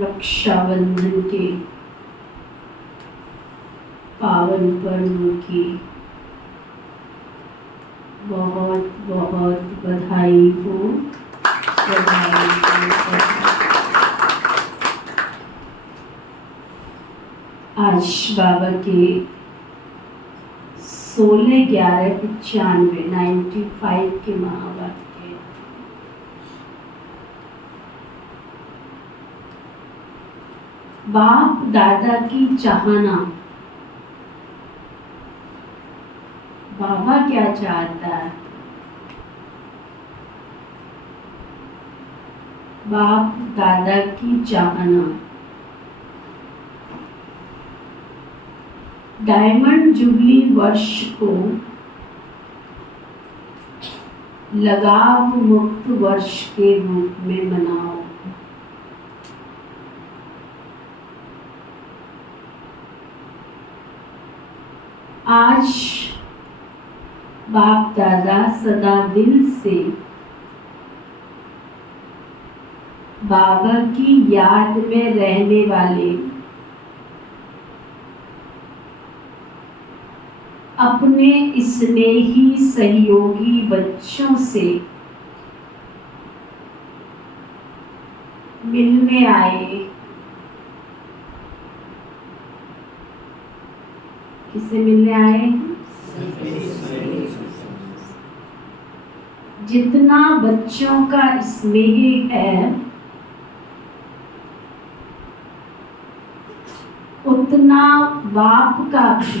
रक्षाबंधन के पावन पर्व की बहुत बहुत बधाई हो। आज बाबा के 16/11/95 के महावाक्य। बाप दादा की चाहना। बाबा क्या चाहता है? बाप दादा की चाहना। डायमंड जुबली वर्ष को लगाव मुक्त वर्ष के रूप में मनाओ। आज बाप दादा सदा दिल से बाबा की याद में रहने वाले अपने स्नेही सहयोगी बच्चों से मिलने आए। किससे मिलने आए? जितना बच्चों का स्नेह है उतना बाप का भी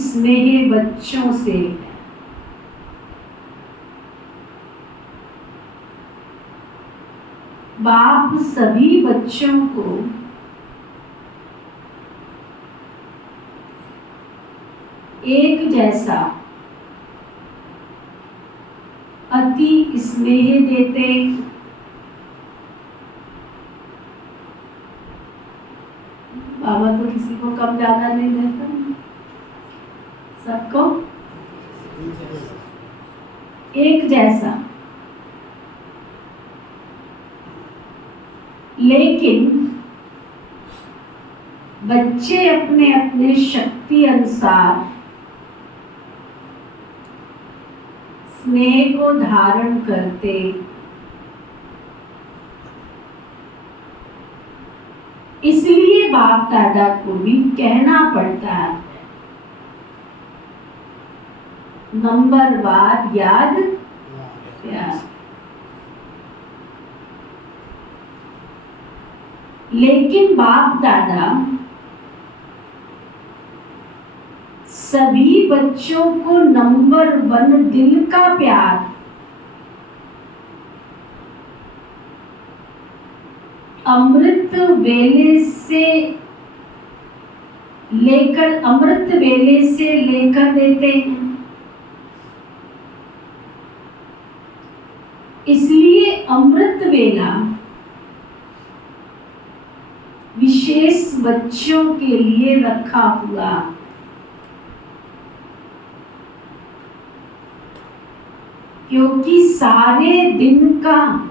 स्नेह बच्चों से है। बाप सभी बच्चों को एक जैसा अति स्नेह देते। बाबा तो किसी को कम ज्यादा नहीं देता, सबको एक जैसा। लेकिन बच्चे अपने अपने शक्ति अनुसार स्नेह को धारण करते। इसलिए बाप दादा को भी कहना पड़ता है, नंबरवार याद प्यार। लेकिन बाप दादा सभी बच्चों को नंबर 1 दिल का प्यार, अमृत वेले से लेकर देते हैं। इसलिए अमृत वेला विशेष बच्चों के लिए रखा हुआ। क्योंकि सारे दिन का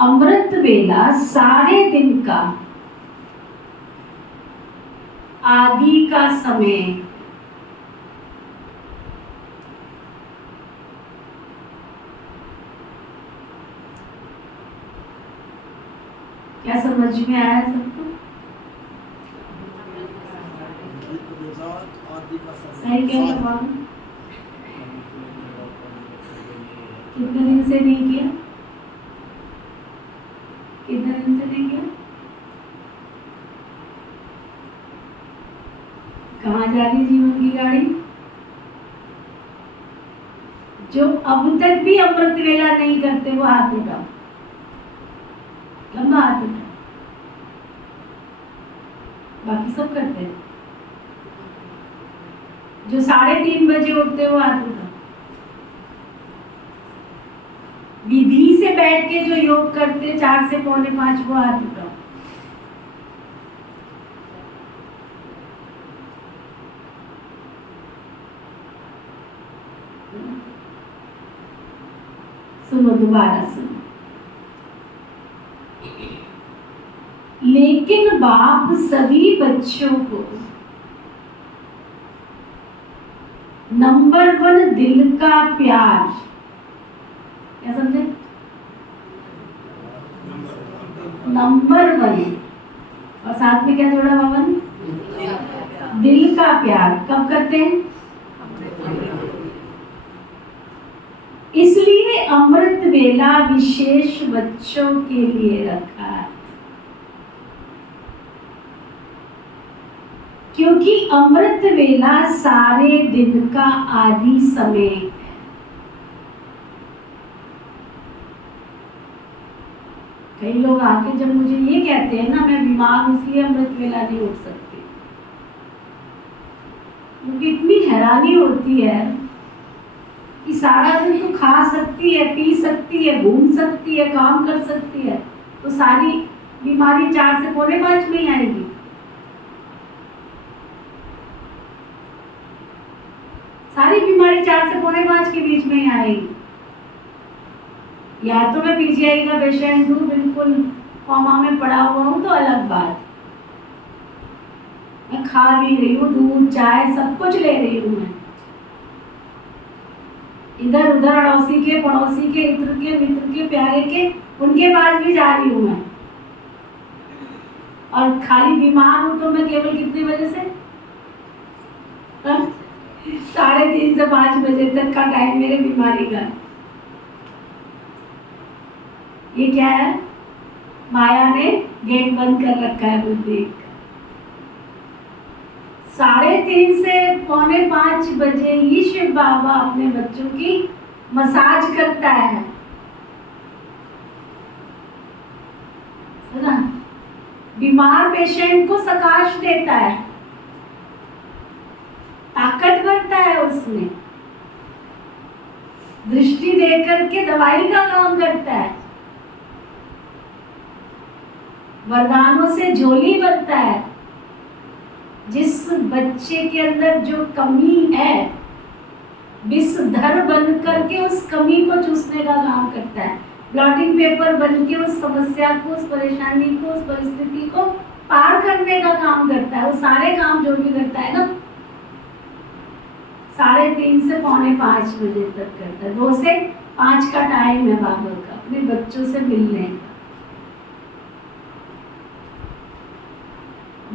अमृत वेला, सारे दिन का आदि का समय क्या समझ में आया सबको? सही कह रहा हूं? कितने दिन से नहीं किया? कितने दिन से नहीं किया? कहाँ जा रही जीवन की गाड़ी? जो अब तक भी अमृत वेला नहीं करते वो हाथ उठाओ, लंबा हाथ उठाओ। बाकी सब करते हैं। जो 3:30 बजे उठते वो हाथ उठाओ। विधि से बैठ के जो योग करते 4 से 4:45 वो हाथ उठाओ। सुनो, दोबारा सुनो। लेकिन बाप सभी बच्चों को नंबर 1 दिल का प्यार, क्या समझे? नंबर 1। और साथ में क्या जोड़ा बाबा ने? दिल का प्यार। कब करते हैं? इसलिए अमृत वेला विशेष बच्चों के लिए रखा है, क्योंकि अमृत वेला सारे दिन का आदि समय है। कई लोग आके जब मुझे ये कहते हैं ना, मैं बीमार हूं इसलिए अमृत वेला नहीं उठ सकती, मुझे इतनी हैरानी होती है कि सारा दिन तो खा सकती है, पी सकती है, घूम सकती है, काम कर सकती है, तो सारी बीमारी 4 से पौने 5 में ही आएगी। सारी बीमारी 4 से पौने 5 के बीच में ही आएगी। या तो मैं पीजीआई का पेशेंट हूँ, बिल्कुल कोमा में पड़ा हुआ हूँ तो अलग बात, मैं खा भी रही हूँ, दूध चाय सब कुछ ले रही हूँ, मैं इधर उधर अड़ोसी के पड़ोसी के इत्र के मित्र के प्यारे के उनके पास भी जा रही हूँ मैं, और खाली बीमार हूँ तो मैं केवल कितने बजे से 3:30 से 5 बजे तक का टाइम मेरे बीमारी का। ये क्या है? माया ने गेट बंद कर रखा है बुद्धि का। 3:30 से पौने 5 बजे ही शिव बाबा अपने बच्चों की मसाज करता है। सुना? बीमार पेशेंट को सकाश देता है, ताकत भरता है उसमें, दृष्टि देकर के दवाई का काम करता है, वरदानों से झोली भरता है। जिस बच्चे के अंदर जो कमी है, विषधर बन करके उस कमी को चूसने का काम करता है, ब्लॉटिंग पेपर बन के उस समस्या को, उस परेशानी को, उस परिस्थिति को पार करने का काम करता है। वो सारे काम जो भी करता है ना, 3:30 से पौने 5 बजे तक करता है। 2 से 5 का टाइम है बाबा का अपने बच्चों से मिलने का।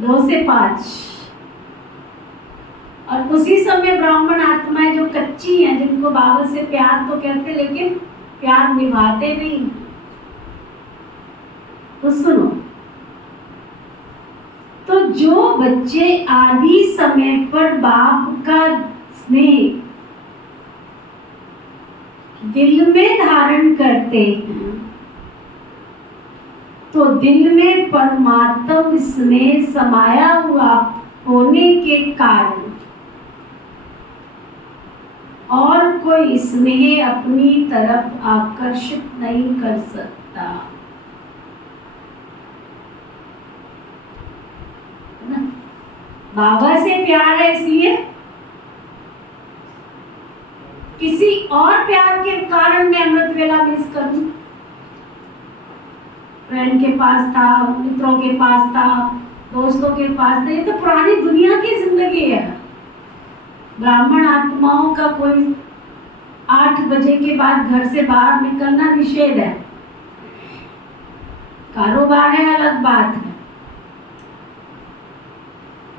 2 से 5। और उसी समय ब्राह्मण आत्माएं जो कच्ची हैं, जिनको बाबा से प्यार तो करते लेकिन प्यार निभाते नहीं, तो सुनो, तो जो बच्चे आदि समय पर बाप का स्नेह दिल में धारण करते हैं, तो दिल में परमात्म स्नेह समाया हुआ होने के कारण और कोई स्नेह अपनी तरफ आकर्षित नहीं कर सकता। बाबा से प्यार है इसलिए, किसी और प्यार के कारण मैं अमृत वेला मिस करूं, फ्रेंड के पास था, मित्रों के पास था, दोस्तों के पास था, ये तो पुरानी दुनिया की जिंदगी है। ब्राह्मण आत्माओं का कोई 8 बजे के बाद घर से बाहर निकलना निषेध है। कारोबार है अलग बात है,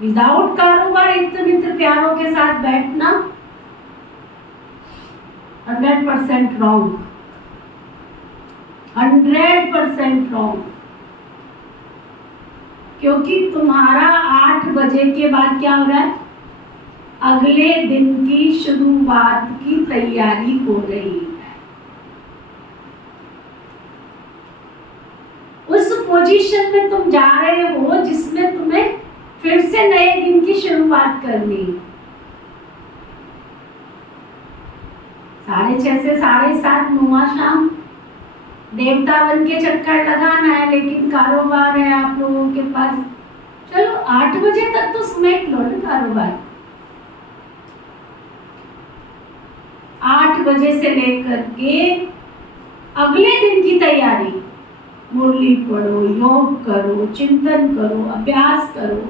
विदाउट कारोबार इत्र मित्र प्यारों के साथ बैठना 100% रॉन्ग, 100% रॉन्ग। क्योंकि तुम्हारा 8 बजे के बाद क्या हो रहा है? अगले दिन की शुरुआत की तैयारी हो रही है। उस पोजीशन में तुम जा रहे हो जिसमें तुम्हें फिर से नए दिन की शुरुआत करनी है। 6:30 से 7:30 नुमा शाम देवता बन के चक्कर लगाना है, लेकिन कारोबार है आप लोगों के पास। चलो 8 बजे तक तो समेट लो ना कारोबार। 8 बजे से लेकर के अगले दिन की तैयारी, मुरली पढ़ो, योग करो, चिंतन करो, अभ्यास करो,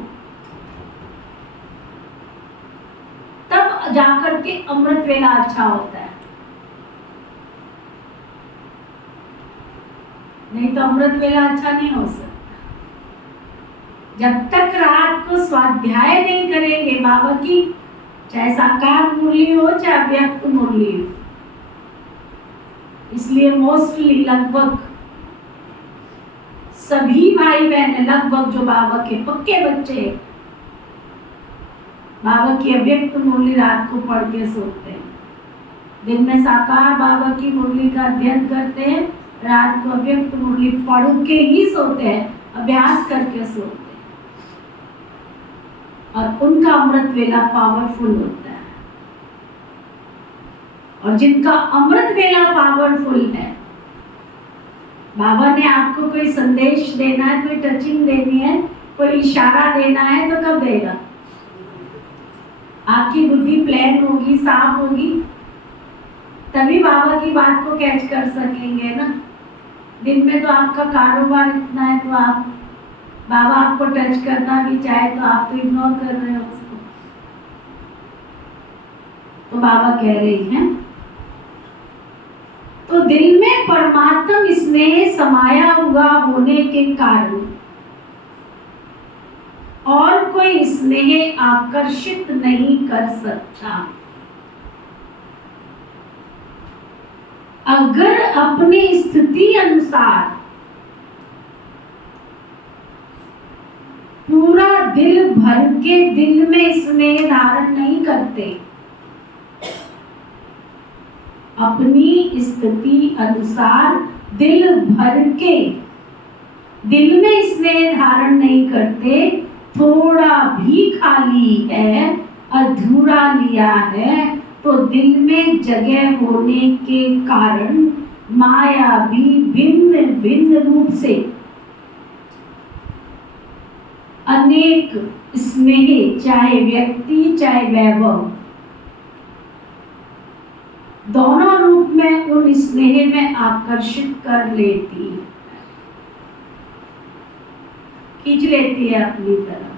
तब जाकर के अमृत वेला अच्छा होता है। नहीं तो अमृत वेला अच्छा नहीं हो सकता। जब तक रात को स्वाध्याय नहीं करेंगे बाबा की, चाहे साकार मुरली हो चाहे व्यक्त मुरली हो, इसलिए मोस्टली लगभग सभी भाई बहन लगभग जो बाबा के पक्के बच्चे बाबा की अव्यक्त मुरली रात को पढ़ के सोते हैं। दिन में साकार बाबा की मुरली का अध्ययन करते हैं, रात को अव्यक्त मुरली पढ़ के ही सोते हैं, अभ्यास करके सोते हैं, और उनका अमृत वेला पावरफुल होता है। और जिनका अमृत वेला पावरफुल है, बाबा ने आपको कोई संदेश देना है, कोई टचिंग देनी है, कोई इशारा देना है, तो कब देगा? आपकी बुद्धि प्लान होगी, साफ होगी, तभी बाबा की बात को कैच कर सकेंगे ना। दिन में तो आपका कारोबार इतना है, तो आप बाबा आपको टच करना भी चाहे तो आप तो इग्नोर कर रहे हो उसको। तो बाबा कह रहे हैं, तो दिल में परमात्म स्नेह समाया हुआ होने के कारण और कोई स्नेह आकर्षित नहीं कर सकता। अगर अपनी स्थिति अनुसार पूरा दिल भर के दिल में स्नेह धारण नहीं करते, अपनी स्थिति अनुसार दिल भर के दिल में स्नेह धारण नहीं करते, थोड़ा भी खाली है, अधूरा लिया है, तो दिल में जगह होने के कारण माया भी भिन्न भिन्न रूप से अनेक स्नेह, चाहे व्यक्ति चाहे वैभव, दोनों रूप में उन स्नेह में आकर्षित कर लेती है, खींच लेती है अपनी तरफ।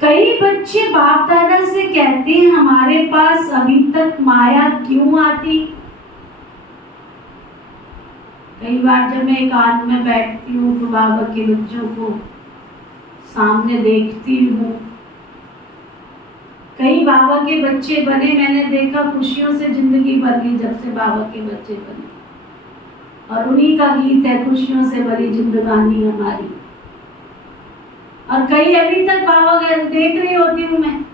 कई बच्चे बाप दादा से कहते हैं, हमारे पास अभी तक माया क्यों आती? कई बार जब मैं एकांत में बैठती हूँ तो बाबा के बच्चों को सामने देखती हूँ। कई बाबा के बच्चे बने, मैंने देखा खुशियों से जिंदगी भर गई जब से बाबा के बच्चे बने, और उन्हीं का गीत है, खुशियों से भरी जिंदगानी हमारी। और कई अभी तक बाबा देख रही होती हूँ मैं,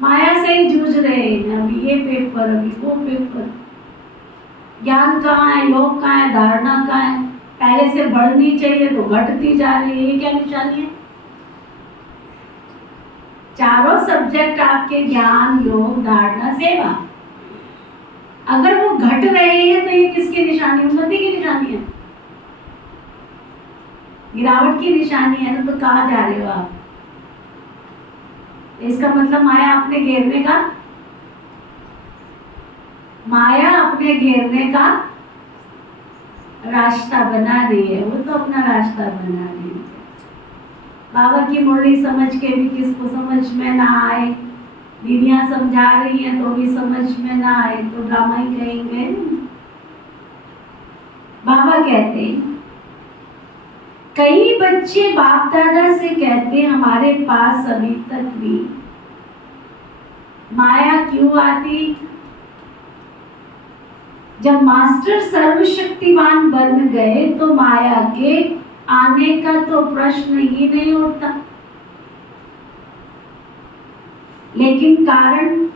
माया से ही जूझ रहे हैं, अभी ये पेपर अभी वो पेपर, ज्ञान कहाँ है, योग कहाँ है, धारणा कहाँ है, पहले से बढ़नी चाहिए तो घटती जा रही है। ये क्या निशानी है? चारों सब्जेक्ट आपके ज्ञान, योग, धारणा, सेवा, अगर वो घट रहे हैं तो ये किसकी निशानी? उन्नति की निशानी है, गिरावट की निशानी है ना। तो कहाँ जा रहे हो आप? इसका मतलब माया अपने घेरने का, माया अपने घेरने का रास्ता बना रही है, वो तो अपना रास्ता बना रही है। बाबा की मुरली समझ के भी किसको समझ में ना आए, दीदियां समझा रही हैं तो भी समझ में ना आए तो ड्रामा ही कहेंगे। बाबा कहते हैं, कई बच्चे बाप दादा से कहते हैं, हमारे पास अभी तक भी माया क्यों आती? जब मास्टर सर्वशक्तिमान बन गए तो माया के आने का तो प्रश्न ही नहीं उठता। लेकिन कारण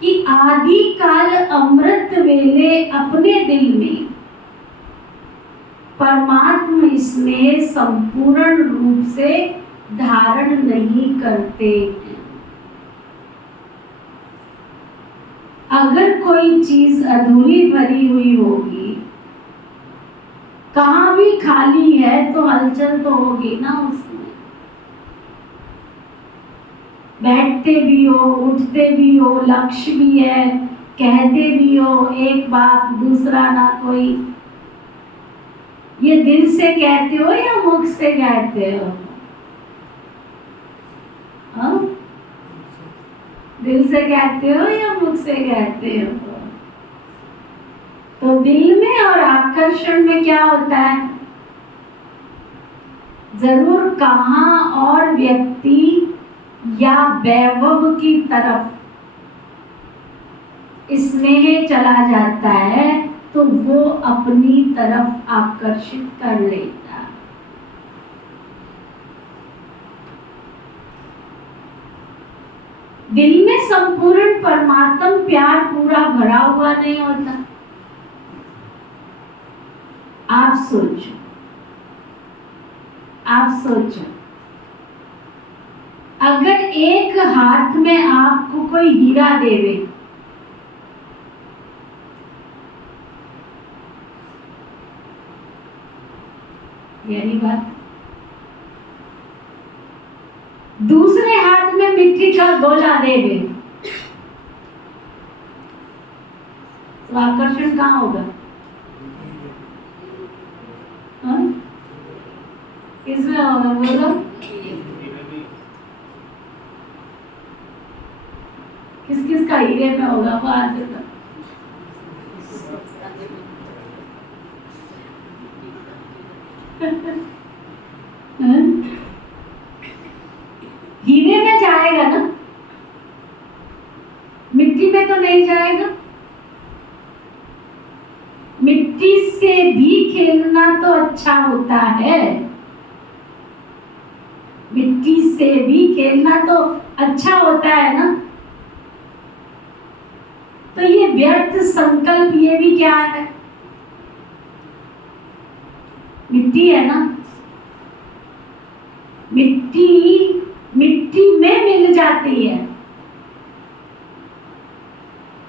कि आदि काल अमृत वेले अपने दिल में परमात्मा स्नेह संपूर्ण रूप से धारण नहीं करते। अगर कोई चीज अधूरी भरी हुई होगी, कहाँ भी खाली है तो हलचल तो होगी ना उसमें। बैठते भी हो, उठते भी हो, लक्ष्य भी है, कहते भी हो, एक बात दूसरा ना कोई। ये दिल से कहते हो या मुख से कहते हो? हाँ? दिल से कहते हो या मुख से कहते हो? तो दिल में और आकर्षण में क्या होता है? जरूर कहाँ और व्यक्ति या वैभव की तरफ स्नेह चला जाता है तो वो अपनी तरफ आकर्षित कर लेता। दिल में संपूर्ण परमात्मा प्यार पूरा भरा हुआ नहीं होता। आप सोचो, अगर एक हाथ में आपको कोई हीरा देवे, यानी बात, दूसरे हाथ में मिट्टी का गोला देवे, तो आकर्षण कहाँ होगा? किसमें होगा बोलो? किस किस का हीरे में होगा वो आज तक? हीरे में जाएगा ना, मिट्टी में तो नहीं जाएगा। मिट्टी से भी खेलना तो अच्छा होता है, मिट्टी से भी खेलना तो अच्छा होता है ना। तो ये व्यर्थ संकल्प, ये भी क्या है? मिट्टी है ना। मिट्टी में मिल जाती है,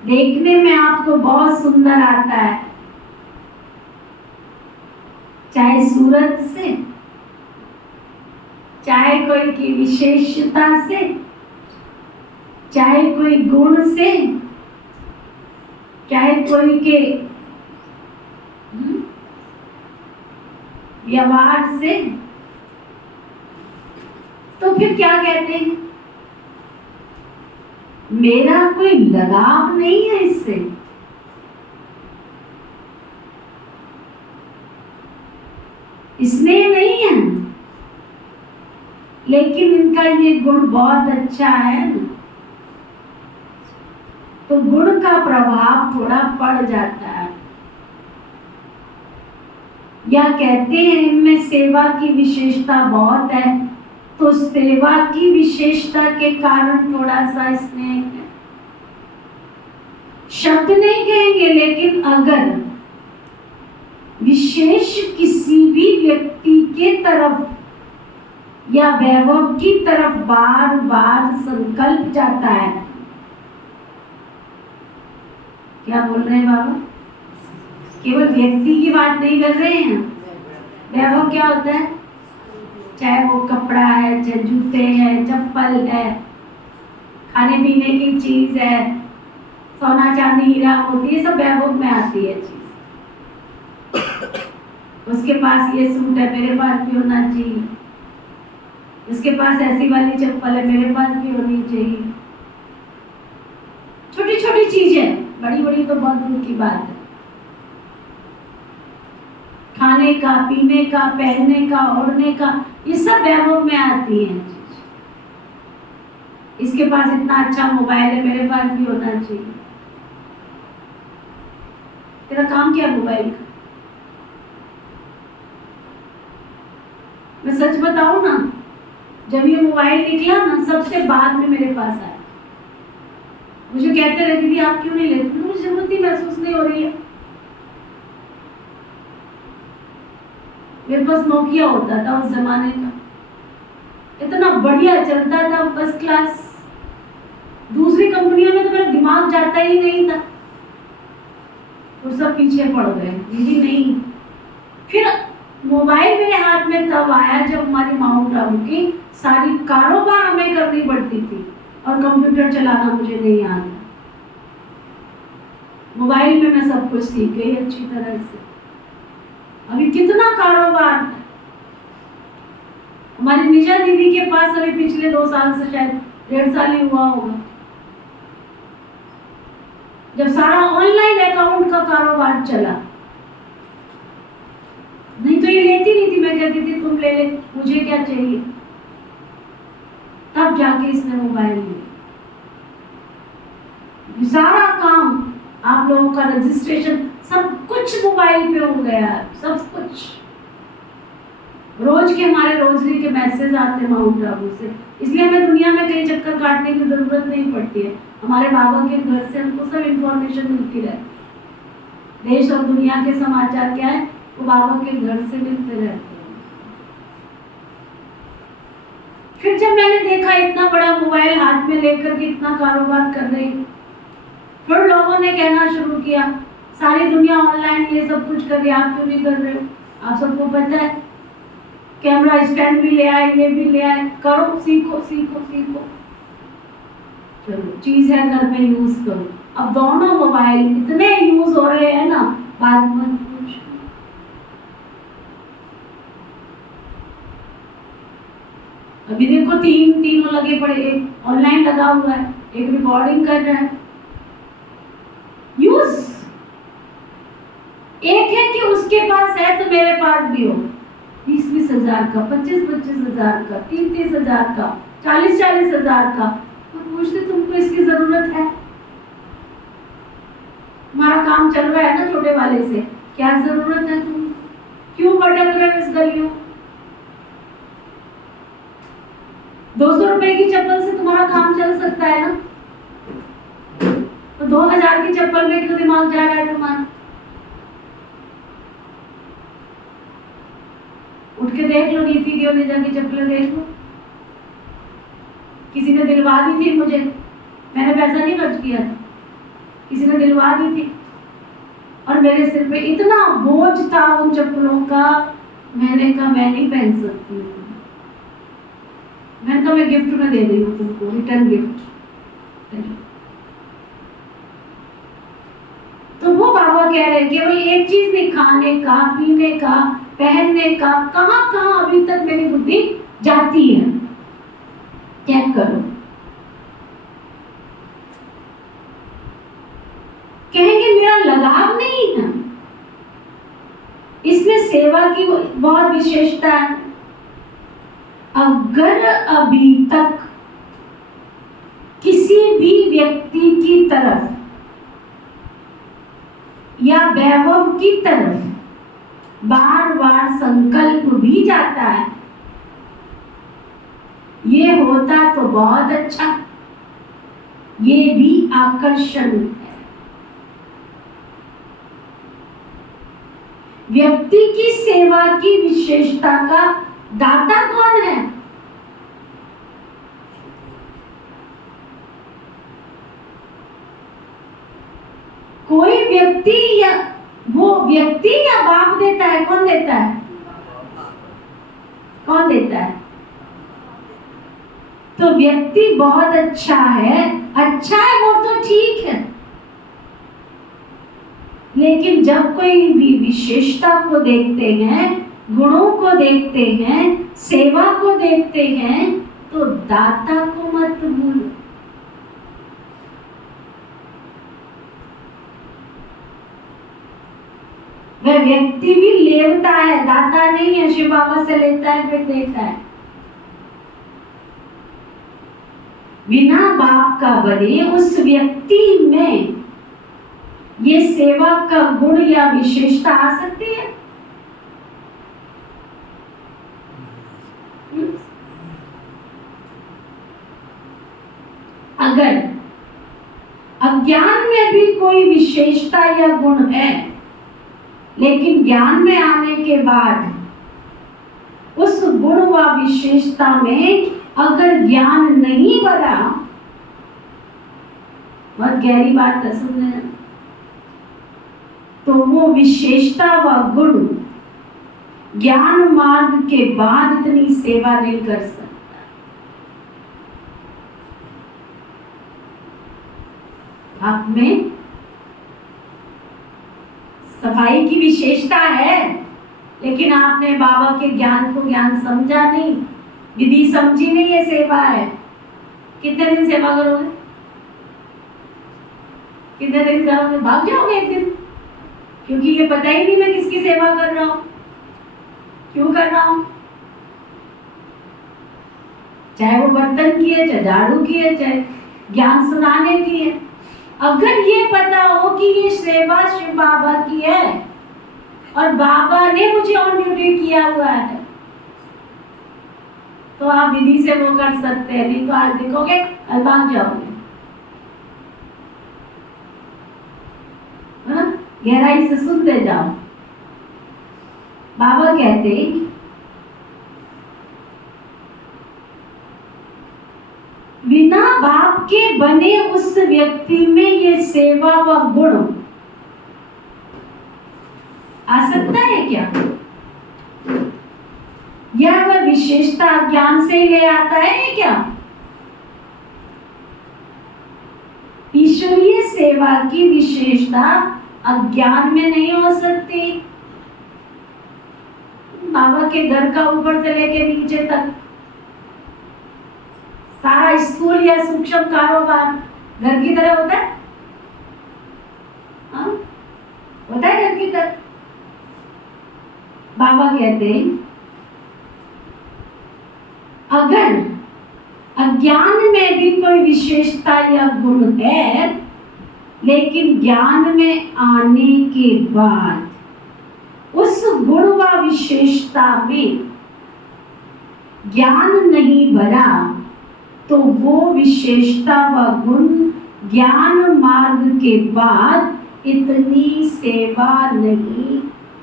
देखने में आपको बहुत सुंदर आता है, चाहे सूरत से, चाहे कोई की विशेषता से, चाहे कोई गुण से, चाहे कोई के व्यवहार से। तो फिर क्या कहते हैं? मेरा कोई लगाव नहीं है इससे, इसमें नहीं है, लेकिन इनका ये गुण बहुत अच्छा है ना, तो गुण का प्रभाव थोड़ा पड़ जाता है। या कहते हैं इनमें सेवा की विशेषता बहुत है, तो सेवा की विशेषता के कारण थोड़ा सा स्नेह है। शब्द नहीं कहेंगे, लेकिन अगर विशेष किसी भी व्यक्ति के तरफ या वैभव की तरफ बार बार संकल्प जाता है, क्या बोल रहे हैं बाबा? केवल व्यक्ति की बात नहीं कर रहे हैं। वैभव क्या होता है? चाहे वो कपड़ा है, चाहे जूते हैं, चप्पल है, खाने पीने की चीज है, सोना चांदी हीरा मोती, ये सब वैभव में आती है चीज। उसके पास ये सूट है, मेरे पास भी होना चाहिए। उसके पास ऐसी वाली चप्पल है, मेरे पास भी होनी चाहिए। छोटी छोटी चीजें, बड़ी बड़ी तो बहुत दूर की बात है। खाने का, पीने का, पहनने का, ओढ़ने का, ये सब वैभव में आती है। इसके पास इतना अच्छा मोबाइल है, मेरे पास भी होना चाहिए। तेरा काम क्या है मोबाइल का? मैं सच बताऊं ना, जब ये मोबाइल निकला ना, सबसे बाद में मेरे पास आया। मुझे कहते रहती थी आप क्यों नहीं लेते? मुझे जरूरत ही महसूस नहीं हो रही है। मेरे पास नोकिया होता था उस जमाने का, इतना बढ़िया चलता था, फर्स्ट क्लास। दूसरी कंपनियों में तो मेरा दिमाग जाता ही नहीं था, और सब पीछे पड़ गए। दीदी नहीं, फिर मोबाइल मेरे हाथ में तब आया जब हमारी माउंट आबू की सारी कारोबार हमें करनी पड़ती थी और कंप्यूटर चलाना मुझे नहीं आता। मोबाइल में मैं सब कुछ सीख गई अच्छी तरह से। अभी कितना कारोबार, हमारी निशा दीदी के पास अभी पिछले 2 साल से, शायद 1.5 साल ही हुआ होगा, जब सारा ऑनलाइन है अकाउंट का कारोबार चला, नहीं तो ये लेती नहीं थी। मैं कहती थी तुम ले ले, मुझे क्या चाहिए। तब जाके इसने मोबाइल लिया। सारा काम आप लोगों का रजिस्ट्रेशन सब कुछ मोबाइल पे हो गया, सब कुछ। रोज के हमारे रोजरी के मैसेज आते हैं माउंट आबू से, इसलिए हमें दुनिया में कई चक्कर काटने की जरूरत नहीं पड़ती है। हमारे बाबा के घर से हमको सब इंफॉर्मेशन मिलती रहती है। देश और दुनिया के समाचार क्या है वो बाबा के घर से मिलते रहते हैं। फिर जब मैंने देखा इतना बड़ा मोबाइल हाथ में लेकर के इतना कारोबार कर रही, फिर लोगों ने कहना शुरू किया सारी दुनिया ऑनलाइन ये सब कुछ कर रही है, आप क्यों नहीं कर रहे हो? आप सबको पता है, कैमरा स्टैंड भी ले आए, ये भी ले आए, करो, सीखो सीखो सीखो। चलो चीज है घर में, यूज करो। अब दोनों मोबाइल इतने यूज हो रहे हैं ना, बात मत पूछो। अभी देखो तीनों लगे पड़े, एक ऑनलाइन लगा हुआ है, एक रिकॉर्डिंग कर रहा है। यूज एक है कि उसके पास है तो मेरे पास भी हो, 20-20 हजार का, 25-25 हजार का, 30-30 हजार का, 40-40 हजार का, तो पूछते तुमको इसकी जरूरत है? हमारा काम चल रहा है ना छोटे वाले से, क्या जरूरत है तुम? क्यों भटक रहे हो इस गलियों? 200 रुपए की चप्पल से तुम्हारा काम चल सकता है ना, तो 2000 की चप्पल में क्यों दिमाग जा रहा है तुम्हारा? उठ के देख लो, नीति की ओनेजा की चप्पलें देख लो। किसी ने दिलवा दी थी मुझे, मैंने पैसा नहीं खर्च किया था, किसी ने दिलवा दी थी, और मेरे सिर पे इतना बोझ था उन चप्पलों का, मैंने कहा मैं नहीं पहन सकती हूँ। मैंने कहा मैं गिफ्ट में दे रही हूँ तुमको, रिटर्न गिफ्ट। तो वो बाबा कह रहे हैं केवल एक चीज नहीं, खाने का, पीने का, पहनने का, कहां कहां अभी तक मेरी बुद्धि जाती है। क्या करो? कहेंगे मेरा लगाव नहीं है, इसमें सेवा की बहुत विशेषता है। अगर अभी तक किसी भी व्यक्ति की तरफ या वैभव की तरफ बार बार संकल्प भी जाता है, ये होता तो बहुत अच्छा, ये भी आकर्षण है। व्यक्ति की सेवा की विशेषता का दाता कौन है? कोई व्यक्ति या वो व्यक्ति या बाप देता है? कौन देता है? कौन देता है? तो व्यक्ति बहुत अच्छा है, अच्छा है वो तो ठीक है, लेकिन जब कोई भी विशेषता को देखते हैं, गुणों को देखते हैं, सेवा को देखते हैं, तो दाता को मत भूलो। वह व्यक्ति भी लेता है, दाता नहीं है। शिव बाबा से लेता है फिर देता है। बिना बाप का बने उस व्यक्ति में ये सेवा का गुण या विशेषता आ सकती है? अगर अज्ञान में भी कोई विशेषता या गुण है, लेकिन ज्ञान में आने के बाद उस गुण व विशेषता में अगर ज्ञान नहीं बना, बहुत गहरी बात है, सुनने, तो वो विशेषता व गुण ज्ञान मार्ग के बाद इतनी सेवा नहीं कर सकता। आप में सफाई की विशेषता है, लेकिन आपने बाबा के ज्ञान को ज्ञान समझा नहीं, विधि समझी नहीं, ये सेवा है। कितने दिन सेवा करोगे? कितने दिन करोगे? भाग जाओगे एक दिन, क्योंकि ये पता ही नहीं मैं किसकी सेवा कर रहा हूँ, क्यों कर रहा हूँ। चाहे वो बर्तन की है, चाहे झाड़ू की है, चाहे ज्ञान सुनाने की है। अगर ये पता हो कि ये सेवा शिव बाबा की है और बाबा ने मुझे ऑन ड्यूटी किया हुआ है, तो आप विधि से वो कर सकते हैं, नहीं तो आज देखोगे और भाग जाओगे। गहराई से सुनते जाओ। बाबा कहते बिना बाप के बने उस व्यक्ति में ये सेवा व गुण आ सकता है क्या? या वह विशेषता ज्ञान से ही ले आता है क्या? ईश्वरीय सेवा की विशेषता अज्ञान में नहीं हो सकती। बाबा के घर का ऊपर से लेके नीचे तक सारा स्थूल या सूक्ष्म कारोबार घर की तरह होता है। हाँ? होता है घर की तरह। बाबा कहते हैं अगर अज्ञान में भी कोई विशेषता या गुण है, लेकिन ज्ञान में आने के बाद उस गुण व विशेषता में ज्ञान नहीं भरा, तो वो विशेषता व गुण ज्ञान मार्ग के बाद इतनी सेवा नहीं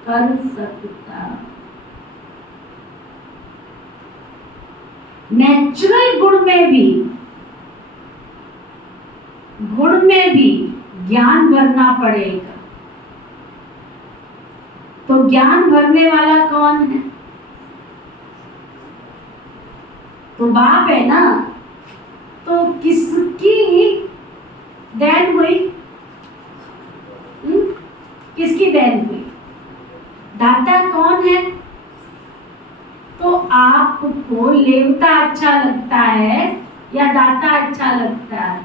कर सकता। नेचुरल गुण में भी ज्ञान भरना पड़ेगा। तो ज्ञान भरने वाला कौन है? तो बाप है ना। तो किसकी देन हुई? किसकी देन हुई? दाता कौन है? तो आपको लेवता अच्छा लगता है या दाता अच्छा लगता है?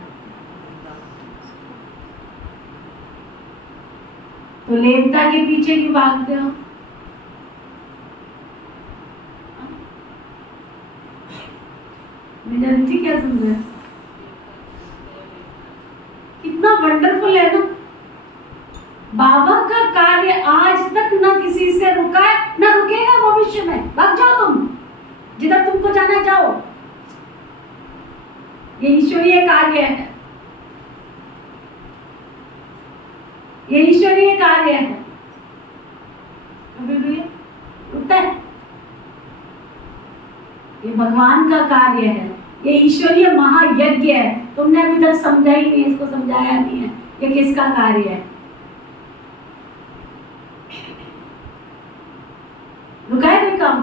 तो लेवता के पीछे क्यों भागते हो? मैं जानती क्या सुन रहे? कितना वंडरफुल है ना। बाबा का कार्य आज तक ना किसी से रुका है, ना रुकेगा भविष्य में। भाग जाओ तुम, जिधर तुमको जाना जाओ। ये ईश्वरीय कार्य है, ये ईश्वरीय कार्य है। रुकता है? ये भगवान का कार्य है, ये ईश्वरीय महायज्ञ है। तुमने अभी तक समझा ही नहीं, इसको समझाया नहीं है ये किसका कार्य है। रुका है कोई काम?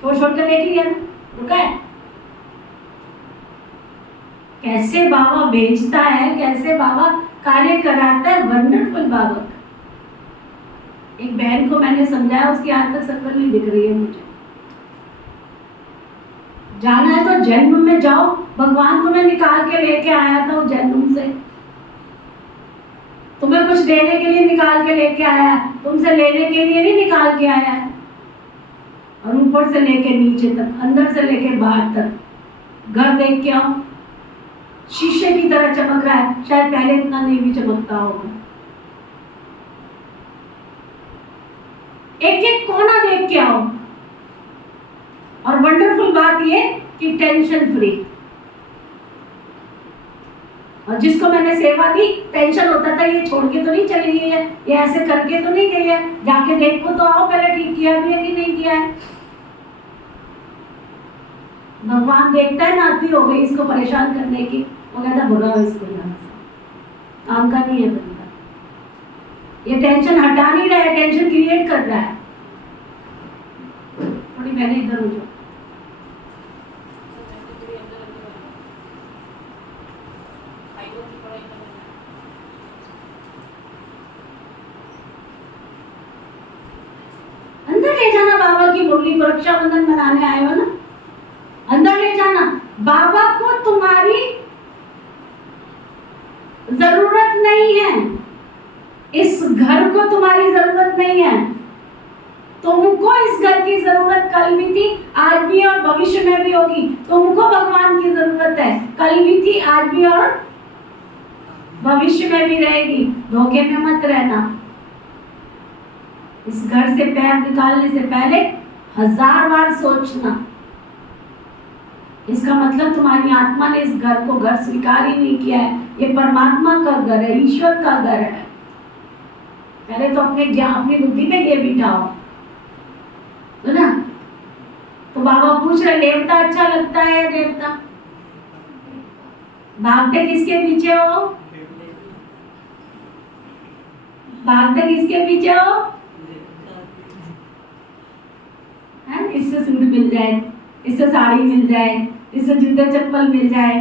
छोड़ के देख लिया ना, रुका है? कैसे बाबा भेजता है, कैसे बाबा कार्य कराता है। वंडरफुल बाबा। एक बहन को मैंने समझाया, उसकी आज तक शक्ल नहीं दिख रही है मुझे। जाना है तो जन्म में जाओ, भगवान तुम्हें निकाल के लेके आया था उस जन्म से। तुम्हें कुछ देने के लिए निकाल के लेके आया है, तुमसे लेने के लिए नहीं निकाल के आया है। और ऊपर से लेके नीचे तक, अंदर से लेके बाहर तक। घर देख के आओ, शीशे की तरह चमक रहा है, शायद पहले इतना नहीं भी चमकता होगा। एक एक कोना देख के आओ। और वंडरफुल बात ये कि टेंशन फ्री। और जिसको मैंने सेवा दी, टेंशन होता था ये छोड़ के तो नहीं चली गई है, ये ऐसे करके तो नहीं गई है, जाके देखो तो आओ पहले ठीक किया भी है कि नहीं किया है। भगवान देखता है ना, अति हो गई इसको परेशान करने की, वो कहता भगा इसको, यहाँ से काम का नहीं है बंदा। ये टेंशन हटा नहीं रहा है, टेंशन क्रिएट कर रहा है। थोड़ी मैंने इधर हो जाओ। अंदर ले जाना बाबा की मुरली को, रक्षाबंधन मनाने आए हो ना, अंदर ले जाना। बाबा को तुम्हारी नहीं है, इस घर को तुम्हारी जरूरत नहीं है। तुमको इस घर की जरूरत कल भी थी, आज भी और भविष्य में भी होगी। तुमको भगवान की जरूरत है, कल भी थी, आज भी और भविष्य में भी रहेगी। धोखे में मत रहना। इस घर से पैर निकालने से पहले 1000 बार सोचना। इसका मतलब तुम्हारी आत्मा ने इस घर को घर स्वीकार ही नहीं किया है। ये परमात्मा का घर है, ईश्वर का घर है। पहले तो अपने ज्ञान, अपनी बुद्धि में ये बिठाओ, तो ना। तो बाबा पूछ रहे, देवता अच्छा लगता है? देवता भागते किसके पीछे हो? भागते किसके पीछे हो? इससे सूट मिल जाए, इससे साड़ी मिल जाए, इससे जूते चप्पल मिल जाए।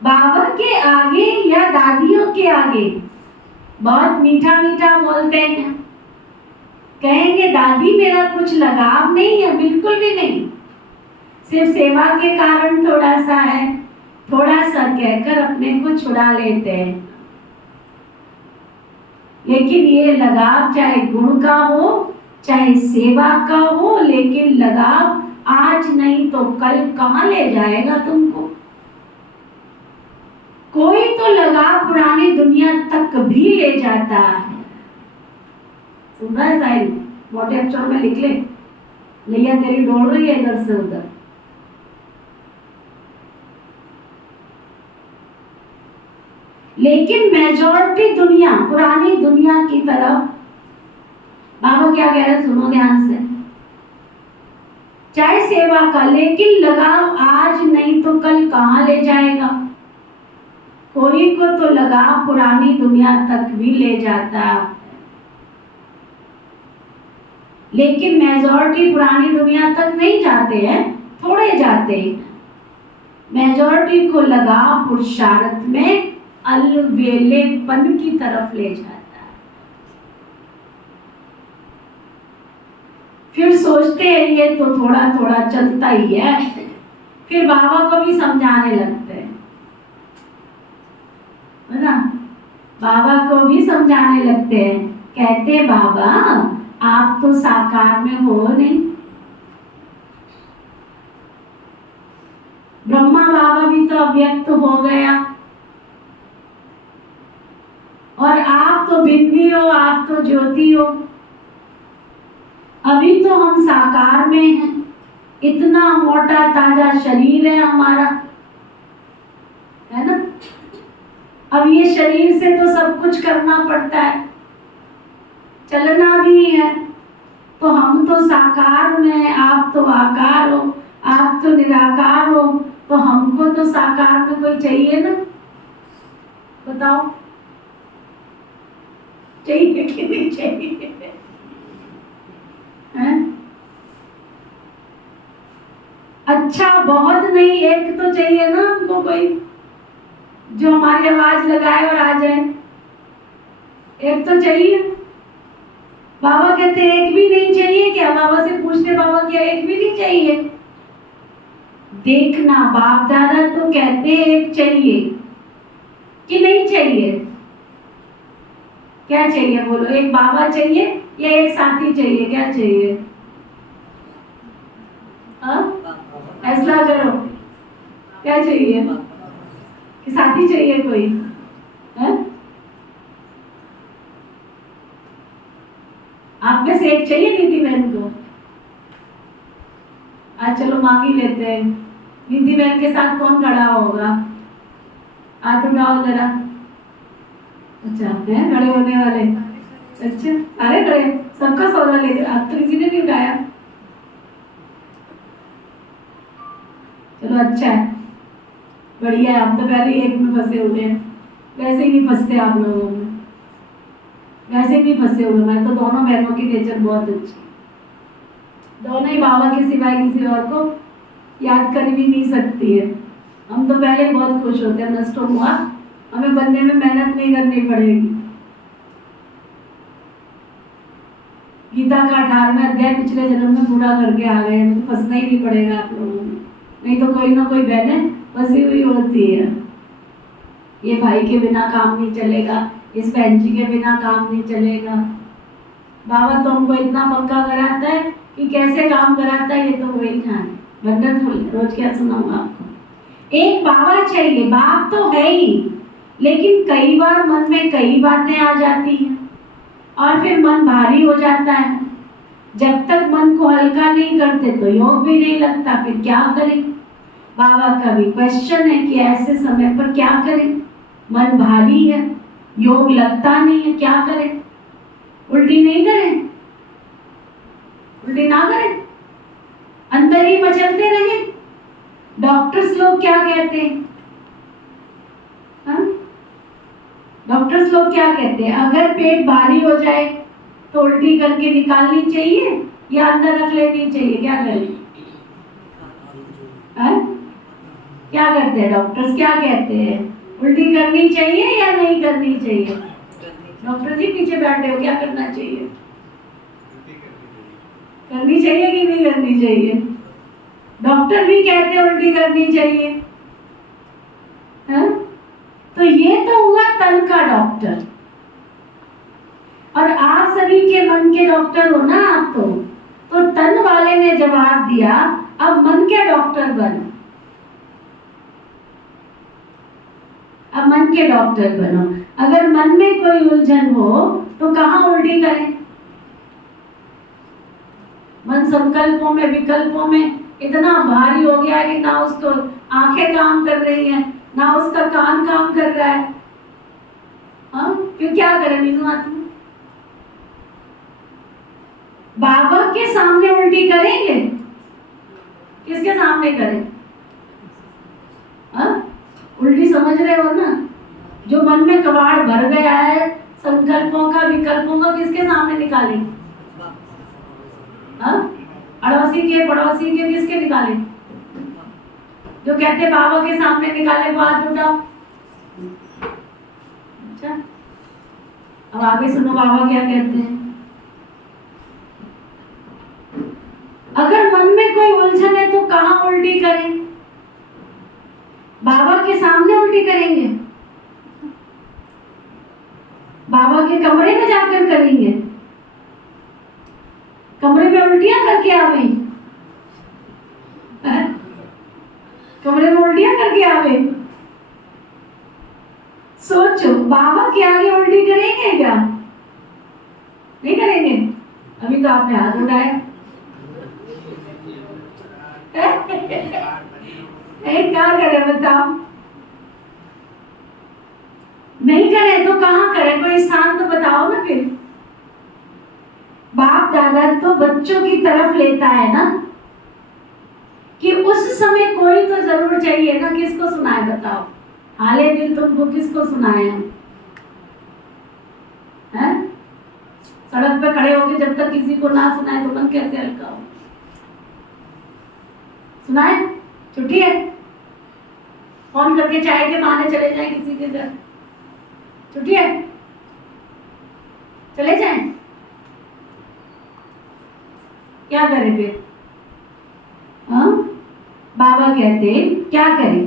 बाबा के आगे या दादियों के आगे बहुत मीठा मीठा बोलते हैं, कहेंगे दादी मेरा कुछ लगाव नहीं है, बिल्कुल भी नहीं, सिर्फ सेवा के कारण थोड़ा सा है, थोड़ा सा कहकर अपने को छुड़ा लेते हैं। लेकिन ये लगाव चाहे गुण का हो चाहे सेवा का हो, लेकिन लगाव आज नहीं तो कल कहाँ ले जाएगा तुमको। कोई तो लगाव पुरानी दुनिया तक भी ले जाता है। सुन रहा है साहिल? मोटे अक्षरों में लिख ले, नैया तेरी दौड़ रही है इधर से उधर। लेकिन मेजॉरिटी दुनिया पुरानी दुनिया की तरफ, बाबा क्या कह रहे सुनो ध्यान से, चाहे सेवा का, लेकिन लगाव आज नहीं तो कल कहाँ ले जाएगा। कोई को तो लगाव पुरानी दुनिया तक भी ले जाता है, लेकिन मेजॉरिटी पुरानी दुनिया तक नहीं जाते हैं, थोड़े जाते हैं। मेजॉरिटी को लगाव पुरुषार्थ में अलवेलेपन की तरफ ले जाता है। फिर सोचते हैं ये तो थोड़ा थोड़ा चलता ही है, फिर बाबा को भी समझाने लगते हैं, है ना। बाबा को भी समझाने लगते हैं, कहते बाबा आप तो साकार में हो नहीं। ब्रह्मा बाबा भी तो अव्यक्त हो गया, और आप तो बिंदी हो, आप तो ज्योति हो। अभी तो हम साकार में हैं, इतना मोटा ताजा शरीर है हमारा, है ना। अब ये शरीर से तो सब कुछ करना पड़ता है, चलना भी है। तो हम तो साकार में हैं, आप तो आकार हो, आप तो निराकार हो, तो हमको तो साकार में कोई चाहिए ना। बताओ चाहिए कि नहीं चाहिए? है? अच्छा बहुत नहीं, एक तो चाहिए ना हमको, कोई जो हमारी आवाज लगाए और आ जाए। एक तो चाहिए। बाबा कहते एक भी नहीं चाहिए क्या? बाबा से पूछते बाबा क्या एक भी नहीं चाहिए? देखना बाप दादा तो कहते एक चाहिए कि नहीं चाहिए? क्या चाहिए बोलो? एक बाबा चाहिए या एक साथी चाहिए? क्या चाहिए? फैसला करो, क्या चाहिए? कि साथी चाहिए कोई? है? आप में से एक चाहिए निधि बहन को? आज चलो मांग ही लेते हैं। निधि बहन के साथ कौन खड़ा होगा? हाथ उठाओ जरा। अच्छा है खड़े होने वाले? अच्छा सारे खड़े, सबका सौदा लेकर। अब तो किसी ने नहीं उठाया। चलो अच्छा है, बढ़िया है। आप तो पहले एक में फंसे हुए हैं, वैसे ही नहीं फंसते आप लोगों में, वैसे ही नहीं फंसे हुए। मैं तो दोनों बहनों की नेचर बहुत अच्छी, दोनों ही बाबा के सिवाय किसी और को याद कर भी नहीं सकती है। हम तो पहले बहुत खुश होते हैं, नष्ट हुआ, हमें बनने में मेहनत नहीं करनी पड़ेगी। गीता का 18वां अध्याय पिछले जन्म में पूरा करके आ गए, तो फंसना ही नहीं पड़ेगा आप लोगों में। नहीं तो कोई ना कोई बहनें फंसी हुई होती है। ये भाई के बिना काम नहीं चलेगा, इस बहन जी के बिना काम नहीं चलेगा। बाबा तो हमको इतना पक्का कराता है कि कैसे काम कराता है ये तो वही जाने। वंडरफुल, रोज क्या सुनाऊंगा आपको। एक बाबा चाहिए, बाप तो है ही, लेकिन कई बार मन में कई बातें आ जाती हैं और फिर मन भारी हो जाता है। जब तक मन को हल्का नहीं करते तो योग भी नहीं लगता, फिर क्या करें। बाबा का भी क्वेश्चन है कि ऐसे समय पर क्या करें, मन भारी है, योग लगता नहीं है, क्या करें। उल्टी नहीं करें, उल्टी ना करें, अंदर ही मचलते रहे। डॉक्टर्स लोग क्या कहते हैं, डॉक्टर्स लोग क्या कहते हैं, अगर पेट भारी हो जाए तो उल्टी करके निकालनी चाहिए या अंदर रख लेनी चाहिए, क्या करें? क्या करते हैं डॉक्टर्स, क्या कहते हैं, उल्टी करनी चाहिए या नहीं करनी चाहिए? डॉक्टर जी पीछे बैठे हो, क्या करना चाहिए? करनी चाहिए कि नहीं करनी चाहिए? डॉक्टर भी कहते हैं उल्टी करनी चाहिए। तो ये तो हुआ तन का डॉक्टर, और आप सभी के मन के डॉक्टर हो ना आप। तो तन वाले ने जवाब दिया, अब मन के डॉक्टर बनो, अब मन के डॉक्टर बनो। अगर मन में कोई उलझन हो तो कहाँ उल्टी करें? मन संकल्पों में विकल्पों में इतना भारी हो गया है कि ना उसको आंखें काम कर रही हैं, ना उसका कान काम कर रहा है। फिर क्या करें मीनू आत्मा? बाबा के सामने उल्टी करेंगे, किसके सामने करें? उल्टी समझ रहे हो ना? जो मन में कबाड़ भर गया है संकल्पों का विकल्पों का, किसके सामने निकालें? अड़ोसी के पड़ोसी के, किसके निकाले? जो कहते बाबा के सामने निकाले, बात उठाओ। अच्छा, अब आगे सुनो बाबा क्या कहते हैं। अगर मन में कोई उलझन है तो कहाँ उल्टी करें? बाबा के सामने उल्टी करेंगे, बाबा के कमरे में जाकर करेंगे, कमरे में उल्टियां करके आ गई, कमरे में उल्टियां करके आ गई। सोचो, बाबा के आगे उल्टी करेंगे क्या? नहीं करेंगे। अभी तो आपने हाथ उठाया। क्या करें बताओ? नहीं करें तो कहाँ करें? कोई स्थान तो बताओ ना। फिर बाप दादा तो बच्चों की तरफ लेता है ना, कि उस समय कोई तो जरूर चाहिए ना। किसको सुनाए बताओ? हाले दिल तुमको किसको सुनाए हम? सड़क पे खड़े होके जब तक किसी को ना सुनाए तो मन कैसे हल्का हो? सुनाए? छुट्टी है, फोन करके चाय के बहाने चले जाए किसी के घर। छुट्टी है, चले जाए। क्या करें फिर? बाबा कहते क्या करें?